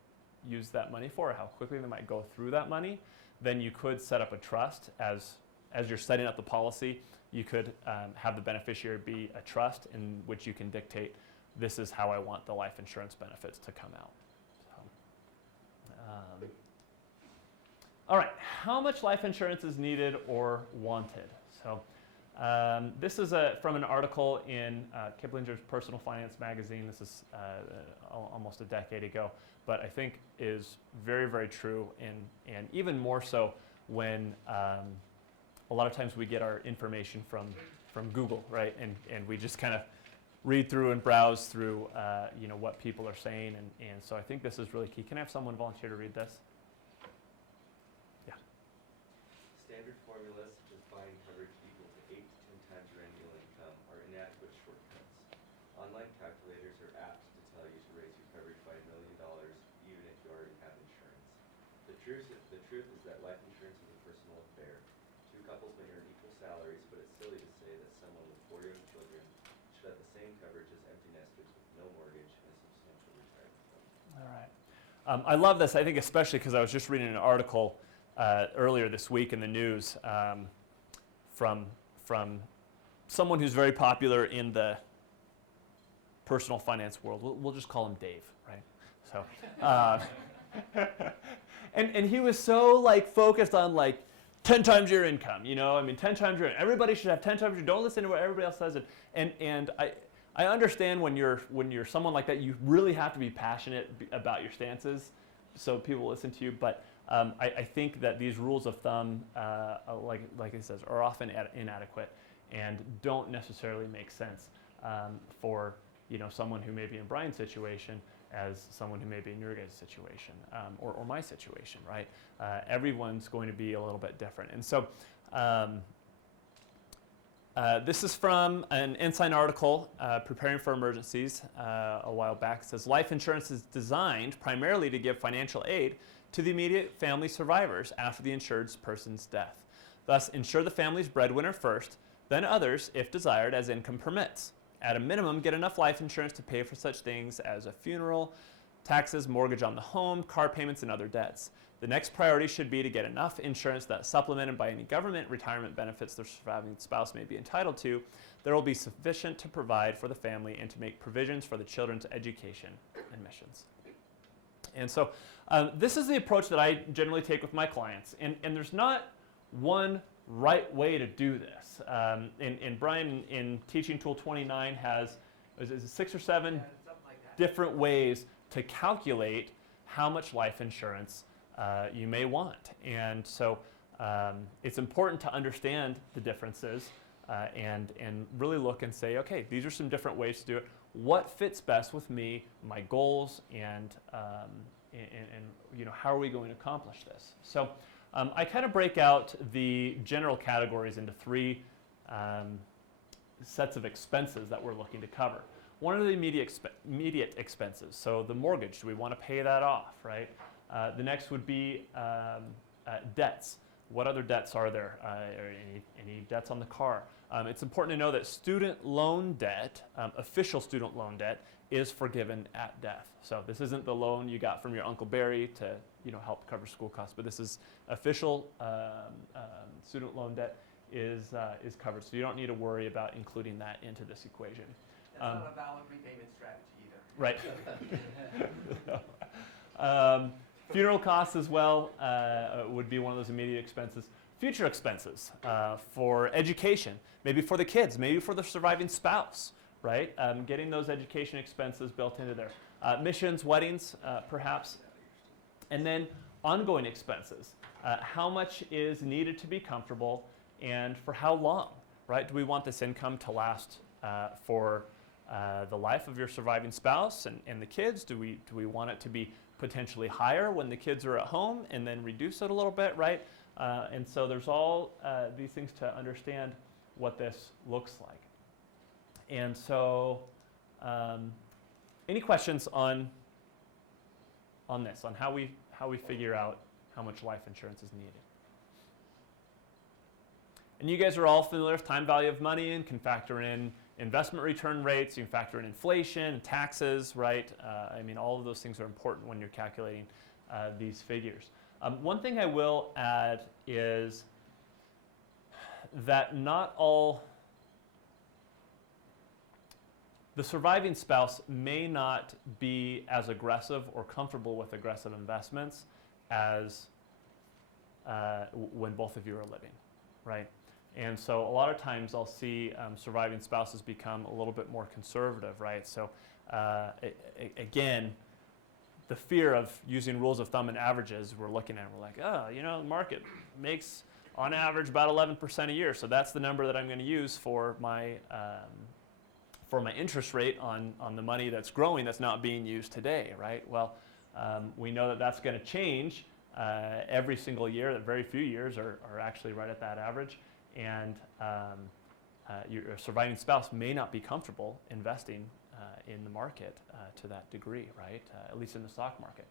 use that money for, or how quickly they might go through that money, then you could set up a trust. As you're setting up the policy, you could have the beneficiary be a trust in which you can dictate, this is how I want the life insurance benefits to come out. So, All right, how much life insurance is needed or wanted? So this is from an article in Kiplinger's Personal Finance magazine. This is almost a decade ago, but I think is very, very true, and even more so when a lot of times we get our information from Google, right? And we just kind of read through and browse through what people are saying, and so I think this is really key. Can I have someone volunteer to read this? Standard formulas such as buying coverage equal to 8 to 10 times your annual income are inadequate shortcuts. Online calculators are apt to tell you to raise your coverage by $1 million even if you already have insurance. The truth is that life insurance is a personal affair. Two couples may earn equal salaries, but it's silly to say that someone with 4 young children should have the same coverage as empty nesters with no mortgage and a substantial retirement fund. All right. I love this, I think especially because I was just reading an article earlier this week in the news from someone who's very popular in the personal finance world. We'll just call him Dave, right? So, and he was so like focused on like 10 times your income, 10 times your income. Everybody should have 10 times your. Don't listen to what everybody else says. And I understand when you're someone like that, you really have to be passionate about your stances, so people listen to you. But I think that these rules of thumb, like it says, are often inadequate and don't necessarily make sense for someone who may be in Bryan's situation as someone who may be in your guys' situation or my situation, right? Everyone's going to be a little bit different. And so this is from an Ensign article, Preparing for Emergencies, a while back. It says, life insurance is designed primarily to give financial aid to the immediate family survivors after the insured person's death. Thus, insure the family's breadwinner first, then others, if desired, as income permits. At a minimum, get enough life insurance to pay for such things as a funeral, taxes, mortgage on the home, car payments, and other debts. The next priority should be to get enough insurance that, supplemented by any government retirement benefits the surviving spouse may be entitled to, there will be sufficient to provide for the family and to make provisions for the children's education and missions. And so this is the approach that I generally take with my clients. And there's not one right way to do this. And Bryan in Teaching Tool 29 has is it 6 or 7 different ways to calculate how much life insurance you may want. And so it's important to understand the differences and really look and say, okay, these are some different ways to do it. What fits best with me, my goals, and how are we going to accomplish this? So I kind of break out the general categories into 3 sets of expenses that we're looking to cover. One are the immediate expenses. So the mortgage, do we want to pay that off, right? The next would be debts. What other debts are there? Any debts on the car? It's important to know that student loan debt, official student loan debt, is forgiven at death. So this isn't the loan you got from your Uncle Barry to help cover school costs, but this is official student loan debt is covered. So you don't need to worry about including that into this equation. It's not a valid repayment strategy either. Right. Funeral costs as well would be one of those immediate expenses. Future expenses for education, maybe for the kids, maybe for the surviving spouse, right? Getting those education expenses built into there. Missions, weddings, perhaps. And then ongoing expenses. How much is needed to be comfortable and for how long, right? Do we want this income to last for the life of your surviving spouse and the kids? Do we want it to be potentially higher when the kids are at home and then reduce it a little bit, right? And so there's all these things to understand what this looks like. And so any questions on this, on how we figure out how much life insurance is needed? And you guys are all familiar with time value of money and can factor in investment return rates, you can factor in inflation and taxes, right? All of those things are important when you're calculating these figures. One thing I will add is that not all the surviving spouse may not be as aggressive or comfortable with aggressive investments as when both of you are living, right? And so a lot of times I'll see surviving spouses become a little bit more conservative, right? So again, the fear of using rules of thumb and averages, we're looking at, we're like, oh, you know, the market makes on average about 11% a year, so that's the number that I'm going to use for my interest rate on the money that's growing that's not being used today, right? Well, we know that that's going to change every single year, that very few years are actually right at that average, and your surviving spouse may not be comfortable investing in the market to that degree, right? At least in the stock market.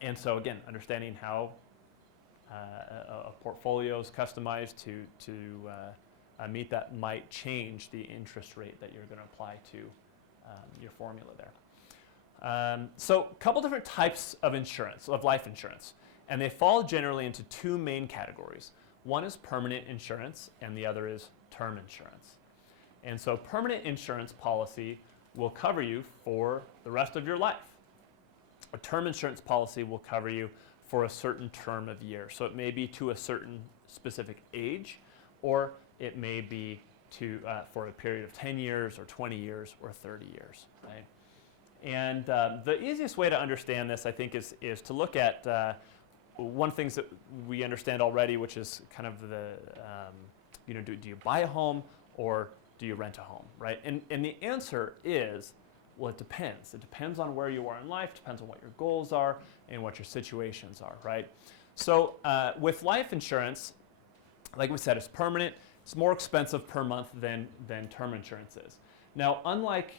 And so again, understanding how a portfolio is customized to meet that might change the interest rate that you're going to apply to your formula there. So a couple different types of insurance, of life insurance, and they fall generally into two main categories. One is permanent insurance and the other is term insurance. And so permanent insurance policy will cover you for the rest of your life. A term insurance policy will cover you for a certain term of years. So it may be to a certain specific age, or it may be for a period of 10 years or 20 years or 30 years, right? And the easiest way to understand this, I think, is to look at one thing that we understand already, which is kind of the, do you buy a home or do you rent a home, right? And the answer is, well, it depends. It depends on where you are in life, depends on what your goals are and what your situations are, right? So with life insurance, like we said, it's permanent. It's more expensive per month than term insurance is. Now, unlike,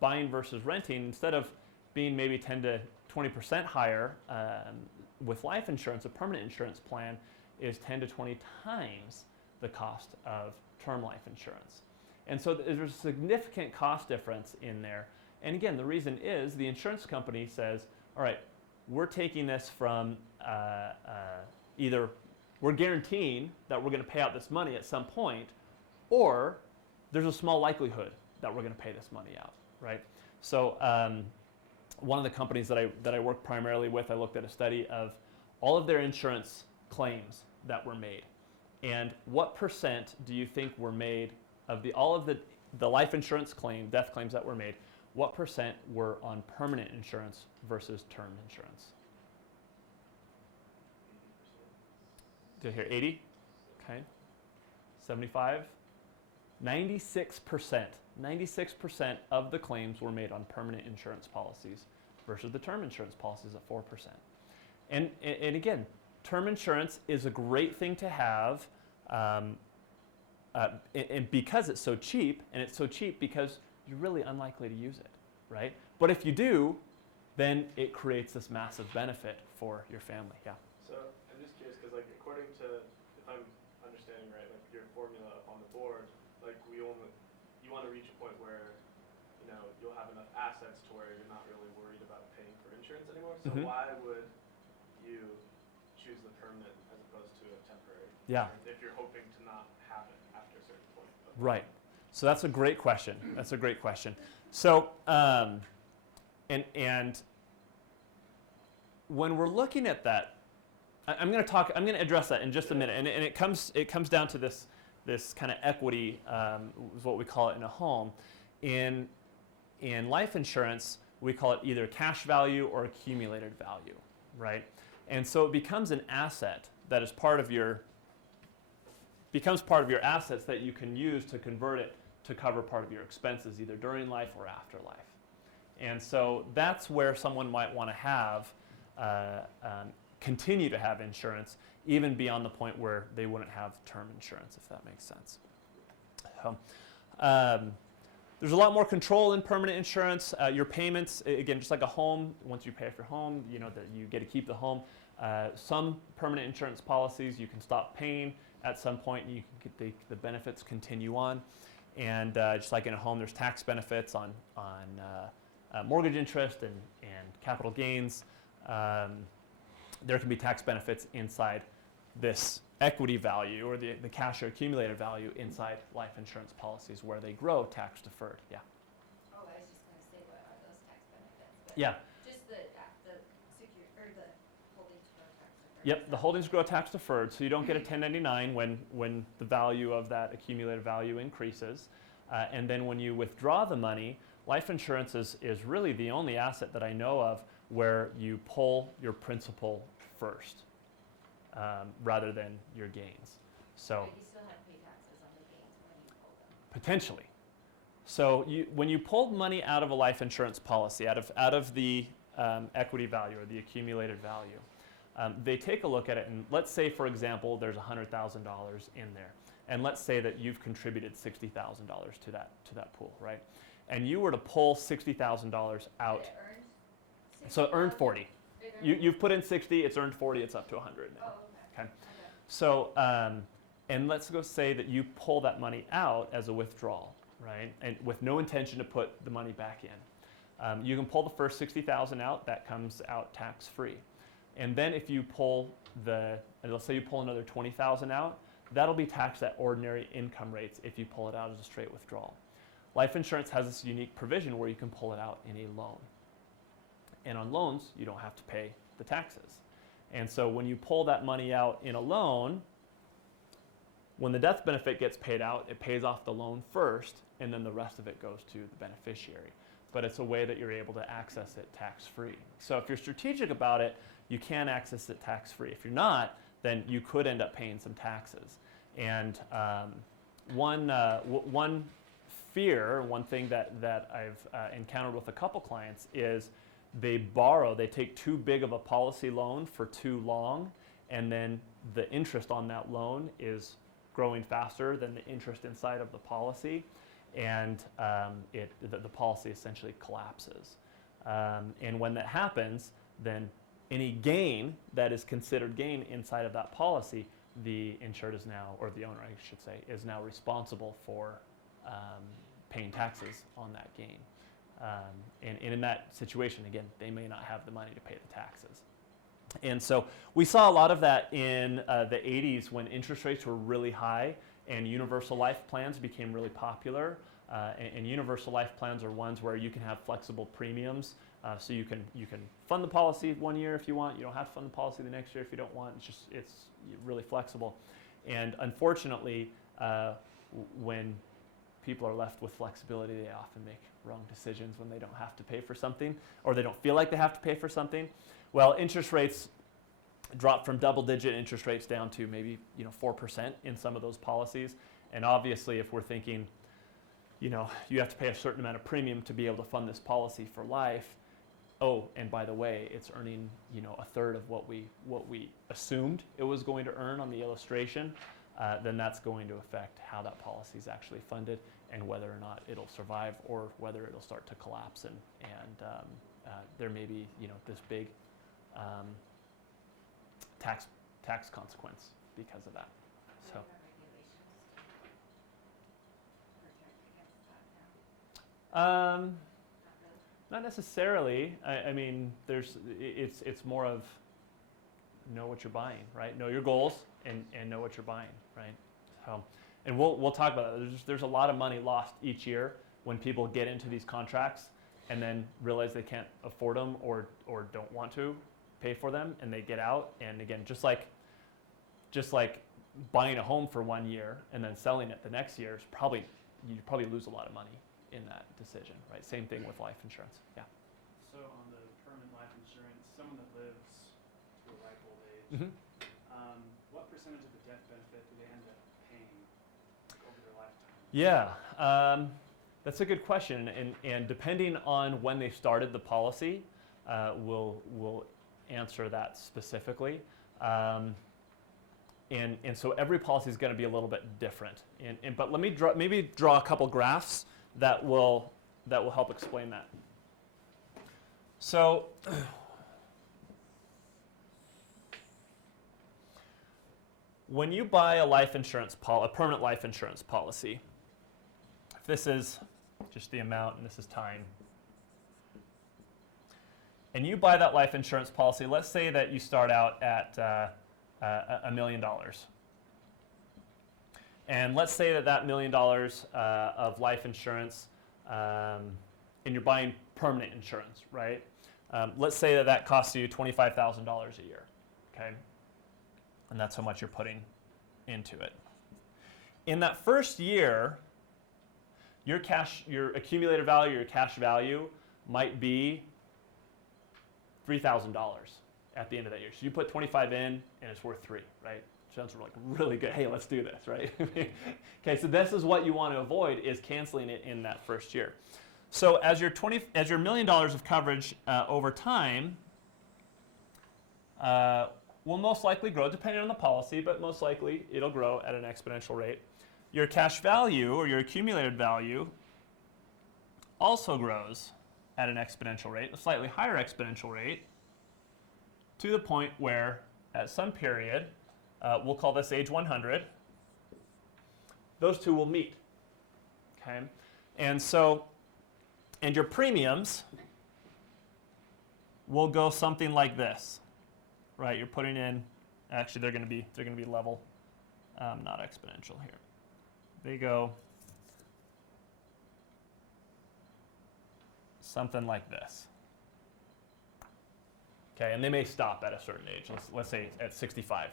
buying versus renting, instead of being maybe 10 to 20% higher with life insurance, a permanent insurance plan is 10 to 20 times the cost of term life insurance. And so there's a significant cost difference in there. And again, the reason is the insurance company says, all right, we're taking this from either we're guaranteeing that we're going to pay out this money at some point, or there's a small likelihood that we're going to pay this money out, right? So one of the companies that I work primarily with, I looked at a study of all of their insurance claims that were made. And what percent do you think were made of all of the life insurance claim, death claims that were made, what percent were on permanent insurance versus term insurance? Did I hear 80? Okay. 75? 96%. 96% of the claims were made on permanent insurance policies versus the term insurance policies at 4%. And again, term insurance is a great thing to have, and because it's so cheap, and it's so cheap because you're really unlikely to use it, right? But if you do, then it creates this massive benefit for your family. Yeah. So I'm just curious because, like, according to, if I'm understanding right, like your formula up on the board, like you want to reach a point where you'll have enough assets to where you're not really worried about paying for insurance anymore. So why would you choose the permanent as opposed to a temporary? Yeah. If you're hoping to not have it after a certain point. Right. So that's a great question. That's a great question. So and when we're looking at that, I'm going to address that in just a minute, and it comes down to this kind of equity, is what we call it in a home. In life insurance, we call it either cash value or accumulated value, right? And so it becomes an asset that is part of your assets that you can use to convert it to cover part of your expenses, either during life or after life. And so that's where someone might want to have continue to have insurance, even beyond the point where they wouldn't have term insurance, if that makes sense. There's a lot more control in permanent insurance. Your payments, again, just like a home, once you pay off your home, that you get to keep the home. Some permanent insurance policies, you can stop paying at some point, and you can get the benefits continue on. And just like in a home, there's tax benefits on mortgage interest and capital gains. There can be tax benefits inside this equity value or the cash or accumulated value inside life insurance policies where they grow tax deferred. Yeah. Oh, I was just going to say, what are those tax benefits? But yeah. Just the secure or the holding to Yep, the holdings grow tax deferred, so you don't get a 1099 when the value of that accumulated value increases. And then when you withdraw the money, life insurance is really the only asset that I know of where you pull your principal first rather than your gains. So But you still have to pay taxes on the gains when you pull them. potentially. So when you pulled money out of a life insurance policy, out of the equity value or the accumulated value, they take a look at it, and let's say, for example, there's $100,000 in there, and let's say that you've contributed $60,000 to that pool, right? And you were to pull $60,000 out. It earned So it earned 40. It earned You've put in 60, it's earned 40, it's up to 100 now. Oh, okay. Okay. So, and let's go say that you pull that money out as a withdrawal, right? And with no intention to put the money back in. You can pull the first 60,000 out, that comes out tax-free. And then if you pull let's say you pull another 20,000 out, that'll be taxed at ordinary income rates if you pull it out as a straight withdrawal. Life insurance has this unique provision where you can pull it out in a loan. And on loans, you don't have to pay the taxes. And so when you pull that money out in a loan, when the death benefit gets paid out, it pays off the loan first, and then the rest of it goes to the beneficiary. But it's a way that you're able to access it tax-free. So if you're strategic about it, you can access it tax-free. If you're not, then you could end up paying some taxes. And one fear, one thing that I've encountered with a couple clients is they take too big of a policy loan for too long, and then the interest on that loan is growing faster than the interest inside of the policy, and the policy essentially collapses. And when that happens, then any gain that is considered gain inside of that policy, the insured is now, or the owner I should say, is now responsible for paying taxes on that gain. And in that situation, again, they may not have the money to pay the taxes. And so we saw a lot of that in the 80s when interest rates were really high and universal life plans became really popular. And universal life plans are ones where you can have flexible premiums. So you can fund the policy 1 year if you want. You don't have to fund the policy the next year if you don't want. It's really flexible. And unfortunately, when people are left with flexibility, they often make wrong decisions when they don't have to pay for something, or they don't feel like they have to pay for something. Well, interest rates dropped from double-digit interest rates down to maybe 4% in some of those policies. And obviously, if we're thinking, you have to pay a certain amount of premium to be able to fund this policy for life. Oh, and by the way, it's earning a third of what we assumed it was going to earn on the illustration. Then that's going to affect how that policy is actually funded and whether or not it'll survive or whether it'll start to collapse and there may be this big tax consequence because of that. So. Not necessarily. I mean, it's more of know what you're buying, right? Know your goals and know what you're buying, right? So, and we'll talk about that. There's a lot of money lost each year when people get into these contracts and then realize they can't afford them or don't want to pay for them, and they get out. And again, just like buying a home for 1 year and then selling it the next year is you probably lose a lot of money in that decision, right? Same thing with life insurance. Yeah. So on the permanent life insurance, someone that lives to a ripe old age, what percentage of the death benefit do they end up paying over their lifetime? Yeah, that's a good question, and depending on when they started the policy, we'll answer that specifically. And so every policy is going to be a little bit different. But let me draw a couple graphs that will help explain that. So when you buy a permanent life insurance policy, if this is just the amount and this is time, and you buy that life insurance policy, let's say that you start out at $1 million. And let's say that $1 million of life insurance, and you're buying permanent insurance, right? Let's say that costs you $25,000 a year, okay? and that's how much you're putting into it. In that first year, your accumulated value, your cash value might be $3,000 at the end of that year. So you put 25 in and it's worth 3, right? Sounds like really good. Hey, let's do this, right? Okay, so this is what you want to avoid, is canceling it in that first year. So as your $1 million of coverage over time will most likely grow, depending on the policy, but most likely it'll grow at an exponential rate. Your cash value, or your accumulated value, also grows at an exponential rate, a slightly higher exponential rate, to the point where at some period, we'll call this age 100, those two will meet. Okay, and your premiums will go something like this, right? You're putting in, actually they're going to be level, not exponential here. They go something like this. Okay, and they may stop at a certain age. Let's say at 65,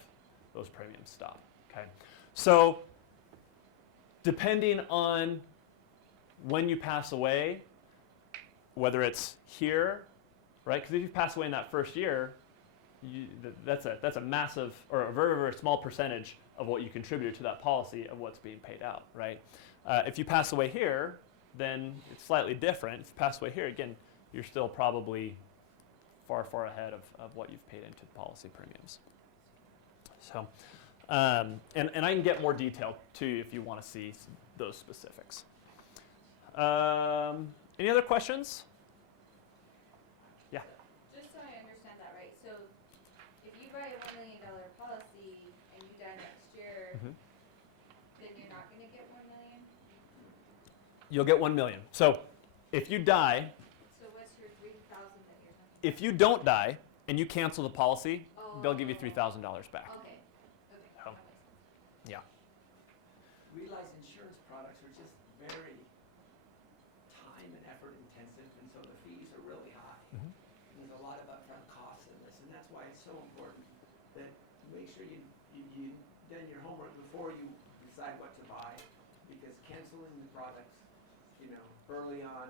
those premiums stop. Okay, so depending on when you pass away, whether it's here, right? Because if you pass away in that first year, that's a massive, or a very, very small percentage of what you contributed to that policy of what's being paid out, right? If you pass away here, then it's slightly different. If you pass away here, again, you're still probably far, far ahead of what you've paid into the policy premiums. So, and I can get more detail too if you want to see those specifics. Any other questions? Yeah. Just so I understand that right, so if you buy a $1 million policy and you die next year, then you're not going to get $1 million? You'll get $1 million. So if you die, So what's your $3,000 that you're talking if you don't die and you cancel the policy, they'll give you $3,000 back. Okay. So, That makes sense. yeah. Realize insurance products are just very time and effort intensive, and so the fees are really high. There's a lot of upfront costs in this, and that's why it's so important that you make sure you done your homework before you decide what to buy, because canceling the products, early on,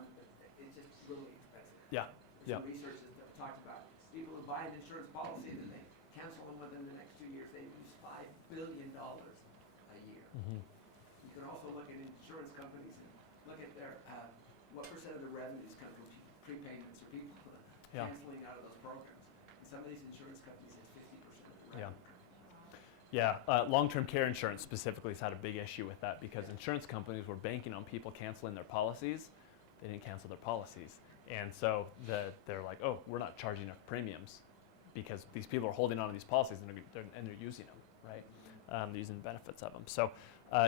it's just really expensive. Yeah. Some research has talked about people who buy an insurance policy and they cancel them within the next 2 years, they lose $5 billion a year. You can also look at insurance companies and look at their what percent of the revenues come from prepayments or people canceling out of those programs. And some of these insurance companies have 50% of the revenue. Yeah, long-term care insurance specifically has had a big issue with that, because insurance companies were banking on people canceling their policies. They didn't cancel their policies. And so they're like, oh, we're not charging enough premiums because these people are holding on to these policies and they're using them, right? They're using the benefits of them. So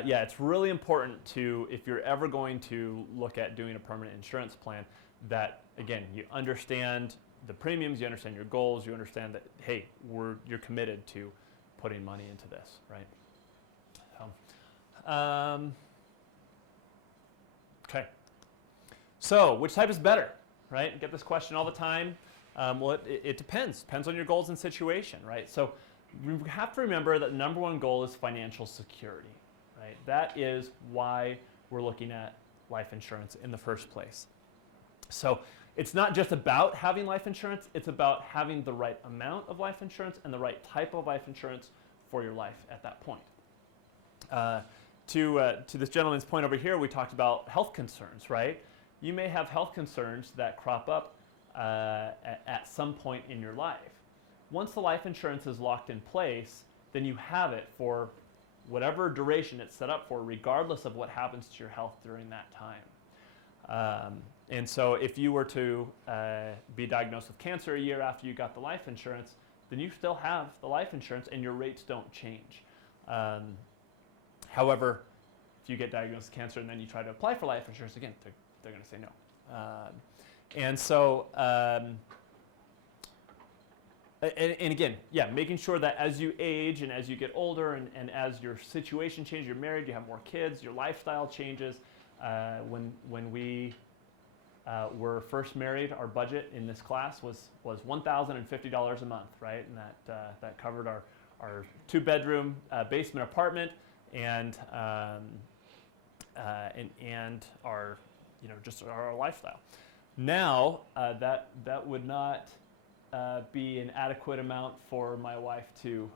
yeah, it's really important to, if you're ever going to look at doing a permanent insurance plan, that, again, you understand the premiums, you understand your goals, you understand that, hey, you're committed to putting money into this, right? So, okay. So, which type is better, right? I get this question all the time. Well, it depends. Depends on your goals and situation, right? So, we have to remember that the number one goal is financial security, right? That is why we're looking at life insurance in the first place. So, it's not just about having life insurance, it's about having the right amount of life insurance and the right type of life insurance for your life at that point. To this gentleman's point over here, we talked about health concerns, right? You may have health concerns that crop up at some point in your life. Once the life insurance is locked in place, then you have it for whatever duration it's set up for, regardless of what happens to your health during that time. And so if you were to be diagnosed with cancer a year after you got the life insurance, then you still have the life insurance and your rates don't change. However, if you get diagnosed with cancer and then you try to apply for life insurance again, they're going to say no. And so, and again, yeah, making sure that as you age and as you get older and as your situation changes, you're married, you have more kids, your lifestyle changes. When we were first married, our budget in this class was $1,050 a month, right? And that covered our our 2-bedroom basement apartment and our, just our lifestyle. Now that would not be an adequate amount for my wife to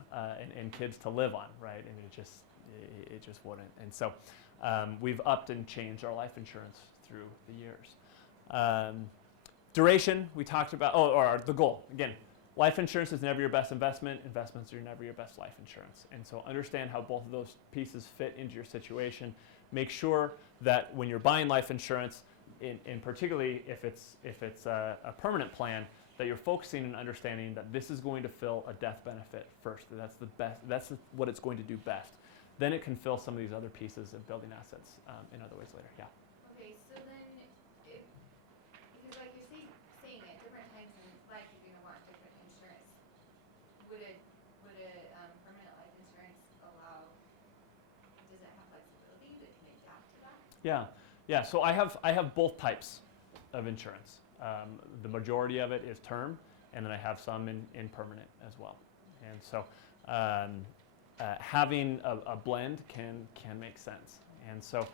and kids to live on, right? I mean, it just wouldn't. And so we've upped and changed our life insurance through the years. Duration, we talked about, or the goal. Again, life insurance is never your best investment. Investments are never your best life insurance. And so understand how both of those pieces fit into your situation. Make sure that when you're buying life insurance, in particularly if it's a permanent plan, that you're focusing and understanding that this is going to fill a death benefit first. That's the best. That's what it's going to do best. Then it can fill some of these other pieces of building assets in other ways later. Yeah. Okay, so then, because like you're saying at different times in life, you're going to want different insurance. Would a permanent life insurance allow? Does it have flexibility that can adapt to that? Yeah. So I have both types of insurance. The majority of it is term, and then I have some in permanent as well. And so having a blend can make sense. And so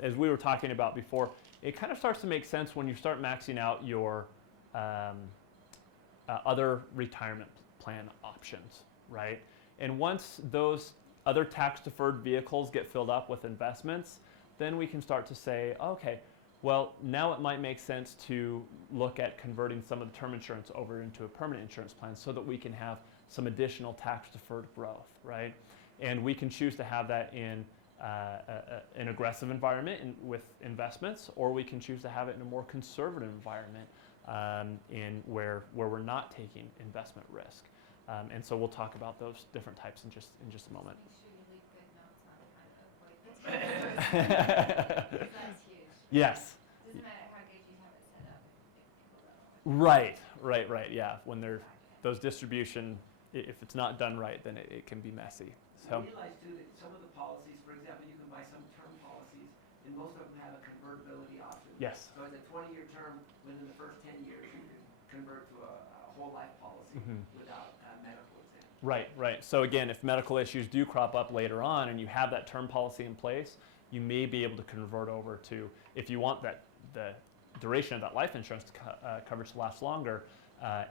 as we were talking about before, it kind of starts to make sense when you start maxing out your other retirement plan options, right? And once those other tax-deferred vehicles get filled up with investments, then we can start to say, okay, well, now it might make sense to look at converting some of the term insurance over into a permanent insurance plan so that we can have some additional tax-deferred growth, right? And we can choose to have that in an aggressive environment with investments, or we can choose to have it in a more conservative environment in where we're not taking investment risk. And so we'll talk about those different types in just a moment. Make sure you leave good notes on kind of avoid the that's huge. Yes. Doesn't matter how good you have it set up if people don't. Right. Yeah. When those distribution, if it's not done right, then it can be messy. So. I realize too that some of the policies, for example, you can buy some term policies, and most of them have a convertibility option. Yes. So it's a 20-year term. Within the first 10 years, you can convert to a whole life policy without medical exam. Right. So again, if medical issues do crop up later on, and you have that term policy in place, you may be able to convert over to, if you want the duration of that life insurance coverage to last longer,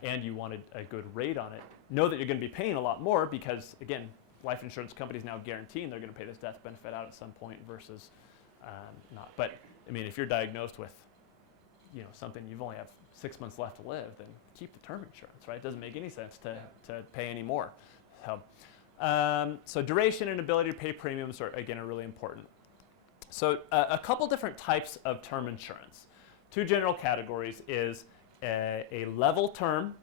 and you wanted a good rate on it, know that you're going to be paying a lot more because, again, life insurance companies now guaranteeing they're going to pay this death benefit out at some point versus not. But I mean, if you're diagnosed with, something you've only have 6 months left to live, then keep the term insurance, right? It doesn't make any sense to pay any more. So duration and ability to pay premiums are really important. So a couple different types of term insurance. Two general categories is a level term.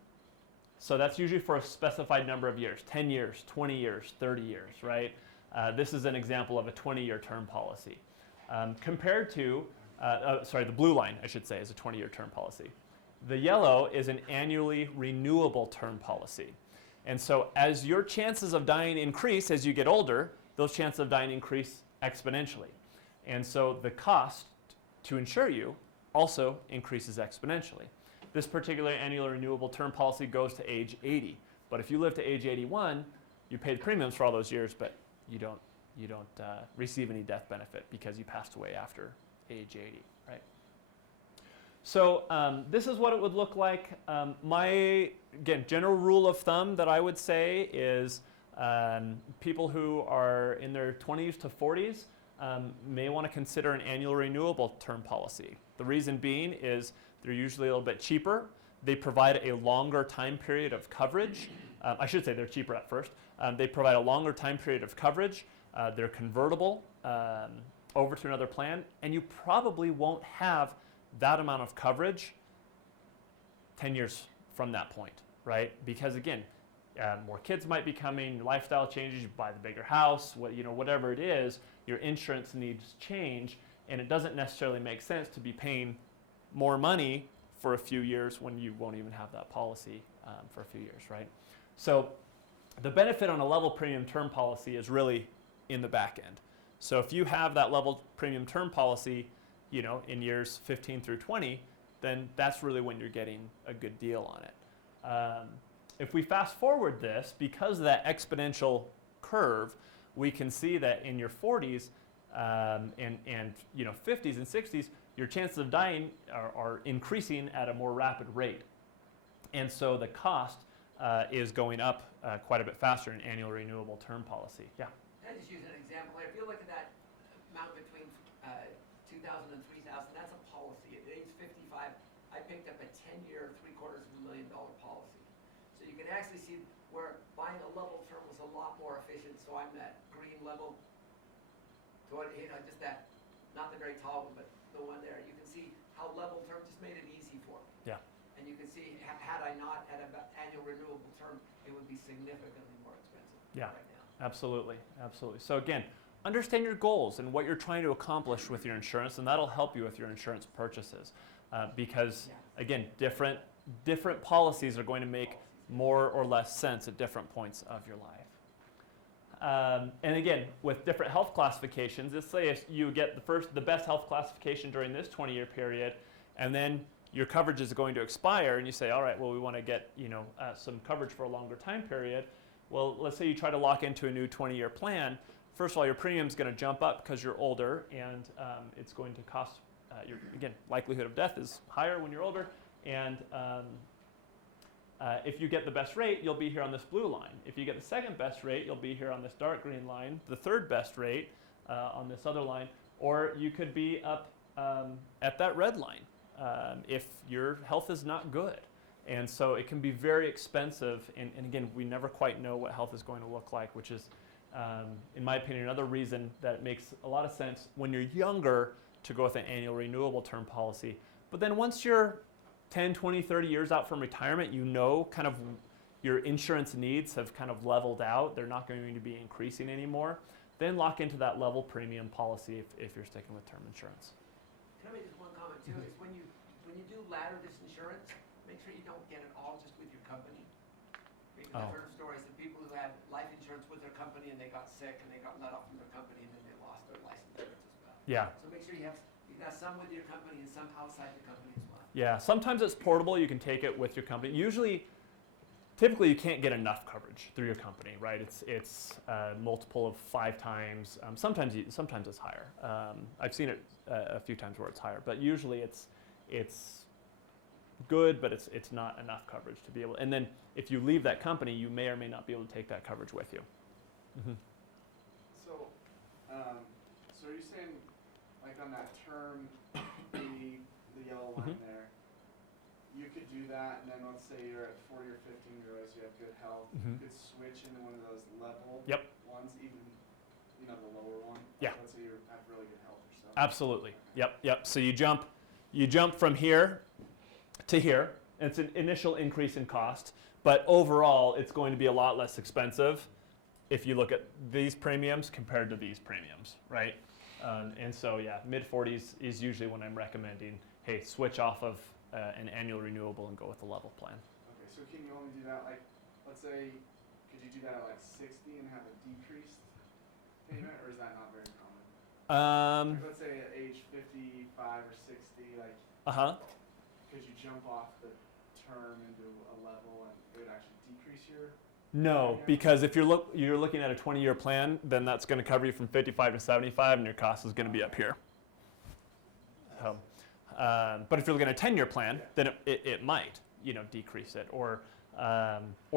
So that's usually for a specified number of years, 10 years, 20 years, 30 years, right? This is an example of a 20-year term policy. Compared to, the blue line, I should say, is a 20-year term policy. The yellow is an annually renewable term policy. And so as your chances of dying increase as you get older, those chances of dying increase exponentially. And so the cost to insure you also increases exponentially. This particular annual renewable term policy goes to age 80. But if you live to age 81, you pay the premiums for all those years, but you don't receive any death benefit because you passed away after age 80, right? So this is what it would look like. My general rule of thumb that I would say is people who are in their 20s to 40s may want to consider an annual renewable term policy. The reason being is they're usually a little bit cheaper. They provide a longer time period of coverage. I should say they're cheaper at first. They provide a longer time period of coverage. They're convertible over to another plan, and you probably won't have that amount of coverage 10 years from that point, right? Because again, more kids might be coming, your lifestyle changes, you buy the bigger house, whatever it is, your insurance needs change, and it doesn't necessarily make sense to be paying more money for a few years when you won't even have that policy for a few years, right? So the benefit on a level premium term policy is really in the back end. So if you have that level premium term policy, in years 15 through 20, then that's really when you're getting a good deal on it. if we fast forward this, because of that exponential curve, we can see that in your 40s and 50s and 60s, your chances of dying are increasing at a more rapid rate. And so the cost is going up quite a bit faster in annual renewable term policy. Yeah? Can I just use an example here? If you look at that amount between 2,000 and 3,000, that's a policy. At age 55, I picked up a 10-year, $750,000 policy. So you can actually see where buying a level term was a lot more efficient. So I'm that green level, just that, not the very tall one, but the one there. You can see how level term just made it easy for me. Yeah. And you can see, had I not had an annual renewable term, it would be significantly more expensive right now. Absolutely, absolutely. So again, understand your goals and what you're trying to accomplish with your insurance, and that'll help you with your insurance purchases. Because again, different policies are going to make more or less sense at different points of your life. And again, with different health classifications, let's say if you get the best health classification during this 20-year period, and then your coverage is going to expire, and you say, all right, well, we want to get some coverage for a longer time period. Well, let's say you try to lock into a new 20-year plan. First of all, your premium is going to jump up because you're older, and it's going to cost. Again, likelihood of death is higher when you're older, and if you get the best rate, you'll be here on this blue line. If you get the second best rate, you'll be here on this dark green line. The third best rate on this other line, or you could be up at that red line if your health is not good. And so it can be very expensive, and again, we never quite know what health is going to look like, which is, in my opinion, another reason that it makes a lot of sense when you're younger to go with an annual renewable term policy. But then once you're 10, 20, 30 years out from retirement, kind of your insurance needs have kind of leveled out. They're not going to be increasing anymore. Then lock into that level premium policy if you're sticking with term insurance. Can I make just one comment too? Is when you do ladder this insurance, make sure you don't get it all just with your company. Because I've heard of stories of people who had life insurance with their company and they got sick and they got let off from their company and then they lost their life insurance as well. Yeah. So make sure you got some with your company and some outside the company as well. Yeah, sometimes it's portable. You can take it with your company. Typically you can't get enough coverage through your company, right? It's a multiple of 5 times. Sometimes it's higher. I've seen it a few times where it's higher, but usually it's good, but it's not enough coverage to be able. And then if you leave that company, you may or may not be able to take that coverage with you. Mm-hmm. So are you saying, like on that term, the yellow line there, you could do that, and then let's say you're at 40 or 50 and you realize you have good health, you could switch into one of those level ones, even the lower one. Yeah. Let's say you have really good health or something. Absolutely. Yep. So you jump from here to here. And it's an initial increase in cost, but overall it's going to be a lot less expensive if you look at these premiums compared to these premiums, right? And so mid-40s is usually when I'm recommending, hey, switch off of an annual renewable and go with the level plan. Okay, so can you only do that, like, let's say, could you do that at like 60 and have a decreased payment, or is that not very common? Like, let's say at age 55 or 60, like, could you jump off the term into a level and it would actually decrease your? No, because if you're looking at a 20-year plan, then that's going to cover you from 55 to 75, and your cost is going to be up here. But if you're looking at a 10-year plan, then it might, decrease it, or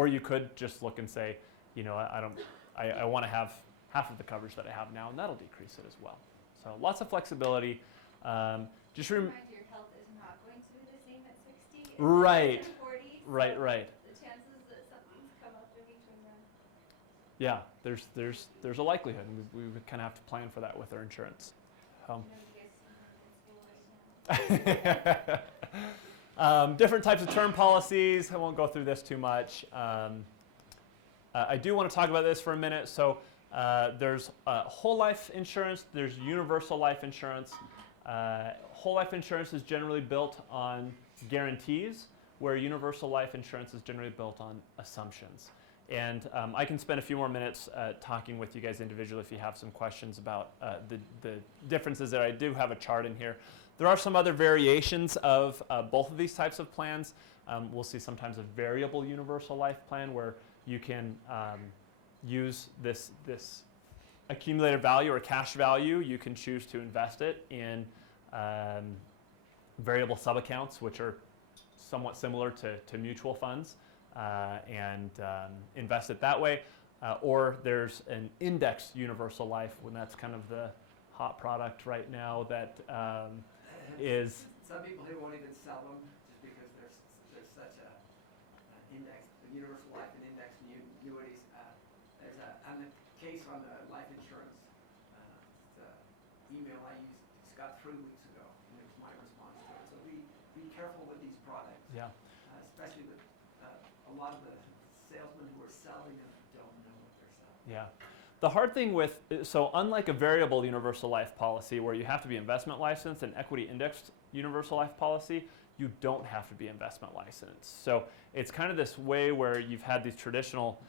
you could just look and say, I want to have half of the coverage that I have now, and that'll decrease it as well. So lots of flexibility. Just remember. Your health is not going to be the same at 60. Right. And 40. Right. The chances that something's come up in between then. Yeah, there's a likelihood. We would kind of have to plan for that with our insurance. Different types of term policies. I won't go through this too much. I do want to talk about this for a minute. So there's whole life insurance. There's universal life insurance. Whole life insurance is generally built on guarantees, where universal life insurance is generally built on assumptions. And I can spend a few more minutes talking with you guys individually if you have some questions about the differences there. I do have a chart in here. There are some other variations of both of these types of plans. We'll see sometimes a variable universal life plan where you can use this accumulated value or cash value. You can choose to invest it in variable sub-accounts, which are somewhat similar to mutual funds, and invest it that way. Or there's an indexed universal life, when that's kind of the hot product right now that is. Some people who won't even sell them just because there's such a index, universal life and indexed annuities. There's on the case on the life insurance, the email I used just got 3 weeks ago, and it was my response to it. So be careful with these products. Yeah. Especially with a lot of the salesmen who are selling them don't know what they're selling. Yeah. The hard thing with, so unlike a variable universal life policy where you have to be investment licensed, and equity indexed universal life policy, you don't have to be investment licensed. So it's kind of this way where you've had these traditional,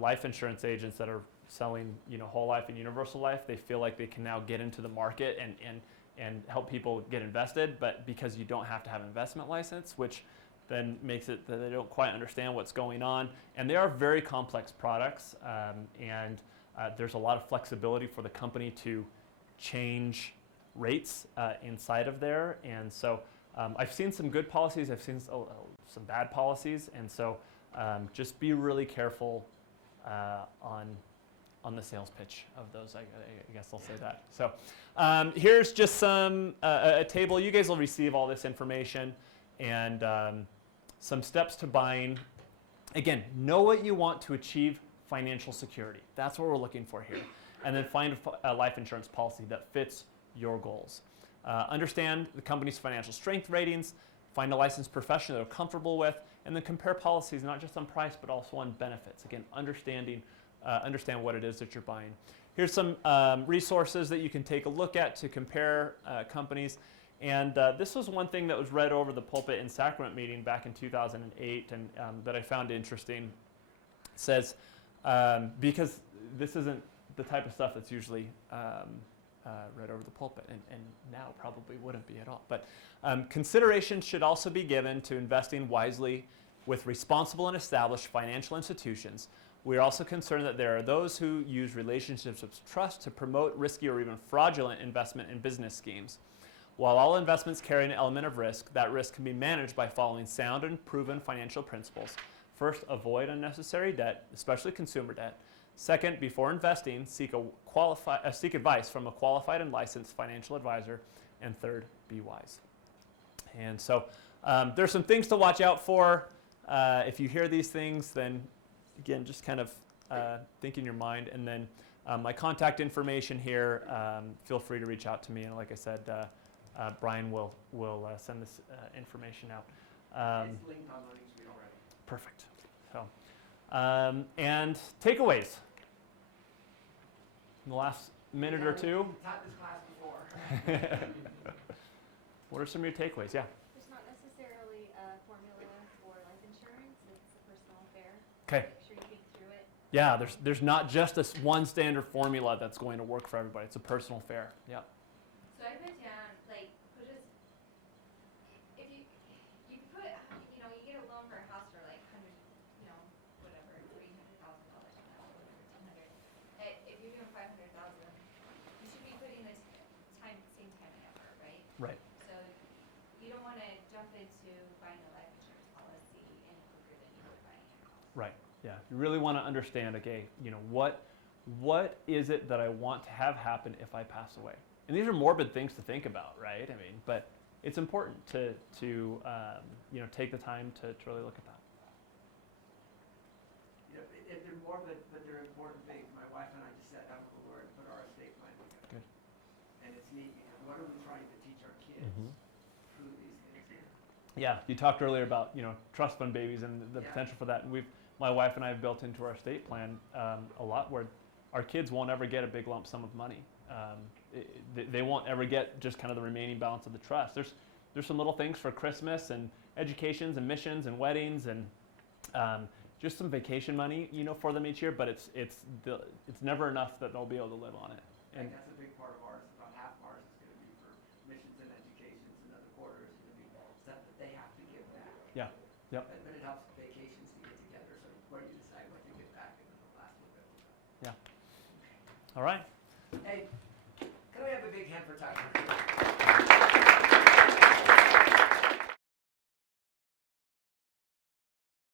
life insurance agents that are selling, whole life and universal life. They feel like they can now get into the market and help people get invested, but because you don't have to have investment license, which then makes it that they don't quite understand what's going on. And they are very complex products, and there's a lot of flexibility for the company to change rates inside of there. And so I've seen some good policies, I've seen some bad policies, and so just be really careful on the sales pitch of those, I guess I'll say that. So here's just some a table. You guys will receive all this information and some steps to buying. Again, know what you want to achieve financial security. That's what we're looking for here. And then find a life insurance policy that fits your goals. Understand the company's financial strength ratings, find a licensed professional that you're comfortable with, and then compare policies not just on price but also on benefits. Again, understand what it is that you're buying. Here's some resources that you can take a look at to compare companies. And this was one thing that was read over the pulpit in sacrament meeting back in 2008 and that I found interesting. It says, because this isn't the type of stuff that's usually read over the pulpit, and now probably wouldn't be at all. But consideration should also be given to investing wisely with responsible and established financial institutions. We are also concerned that there are those who use relationships of trust to promote risky or even fraudulent investment in business schemes. While all investments carry an element of risk, that risk can be managed by following sound and proven financial principles. First, avoid unnecessary debt, especially consumer debt. Second, before investing, seek advice from a qualified and licensed financial advisor. And third, be wise. And so there's some things to watch out for. If you hear these things, then again, just kind of think in your mind. And then my contact information here, feel free to reach out to me. And like I said, Bryan will send this information out. It's linked on the link screen already. Perfect. So, and takeaways. In the last minute or two. We've taught this class before. What are some of your takeaways? Yeah. There's not necessarily a formula for life insurance. It's a personal affair. Okay. Make sure you think through it. Yeah, there's not just this one standard formula that's going to work for everybody. It's a personal affair. Yeah. So I put down, like, if you put, you get a loan for a house for like whatever, $300,000, if you're doing $500,000, you should be putting the same time and effort, right? Right. So you don't want to jump into buying a life insurance policy any quicker than you would buying a house. Right. Yeah. You really want to understand, okay, what is it that I want to have happen if I pass away? And these are morbid things to think about, right? I mean, but it's important to take the time to really look at that. They're morbid, but they're important things. My wife and I just sat down with the Lord and put our estate plan together. Good. And it's neat because what are we trying to teach our kids through these things here? Yeah, you talked earlier about trust fund babies and the potential for that, and my wife and I have built into our estate plan a lot where our kids won't ever get a big lump sum of money. They won't ever get just kind of the remaining balance of the trust. There's some little things for Christmas and educations and missions and weddings and just some vacation money, for them each year. But it's never enough that they'll be able to live on it. And that's a big part of ours. About half of ours is going to be for missions and educations. Another quarter is going to be stuff that they have to give back. Yeah. Yep. But it helps vacations to get together, so before you decide what you get back in the last little bit. Yeah. All right.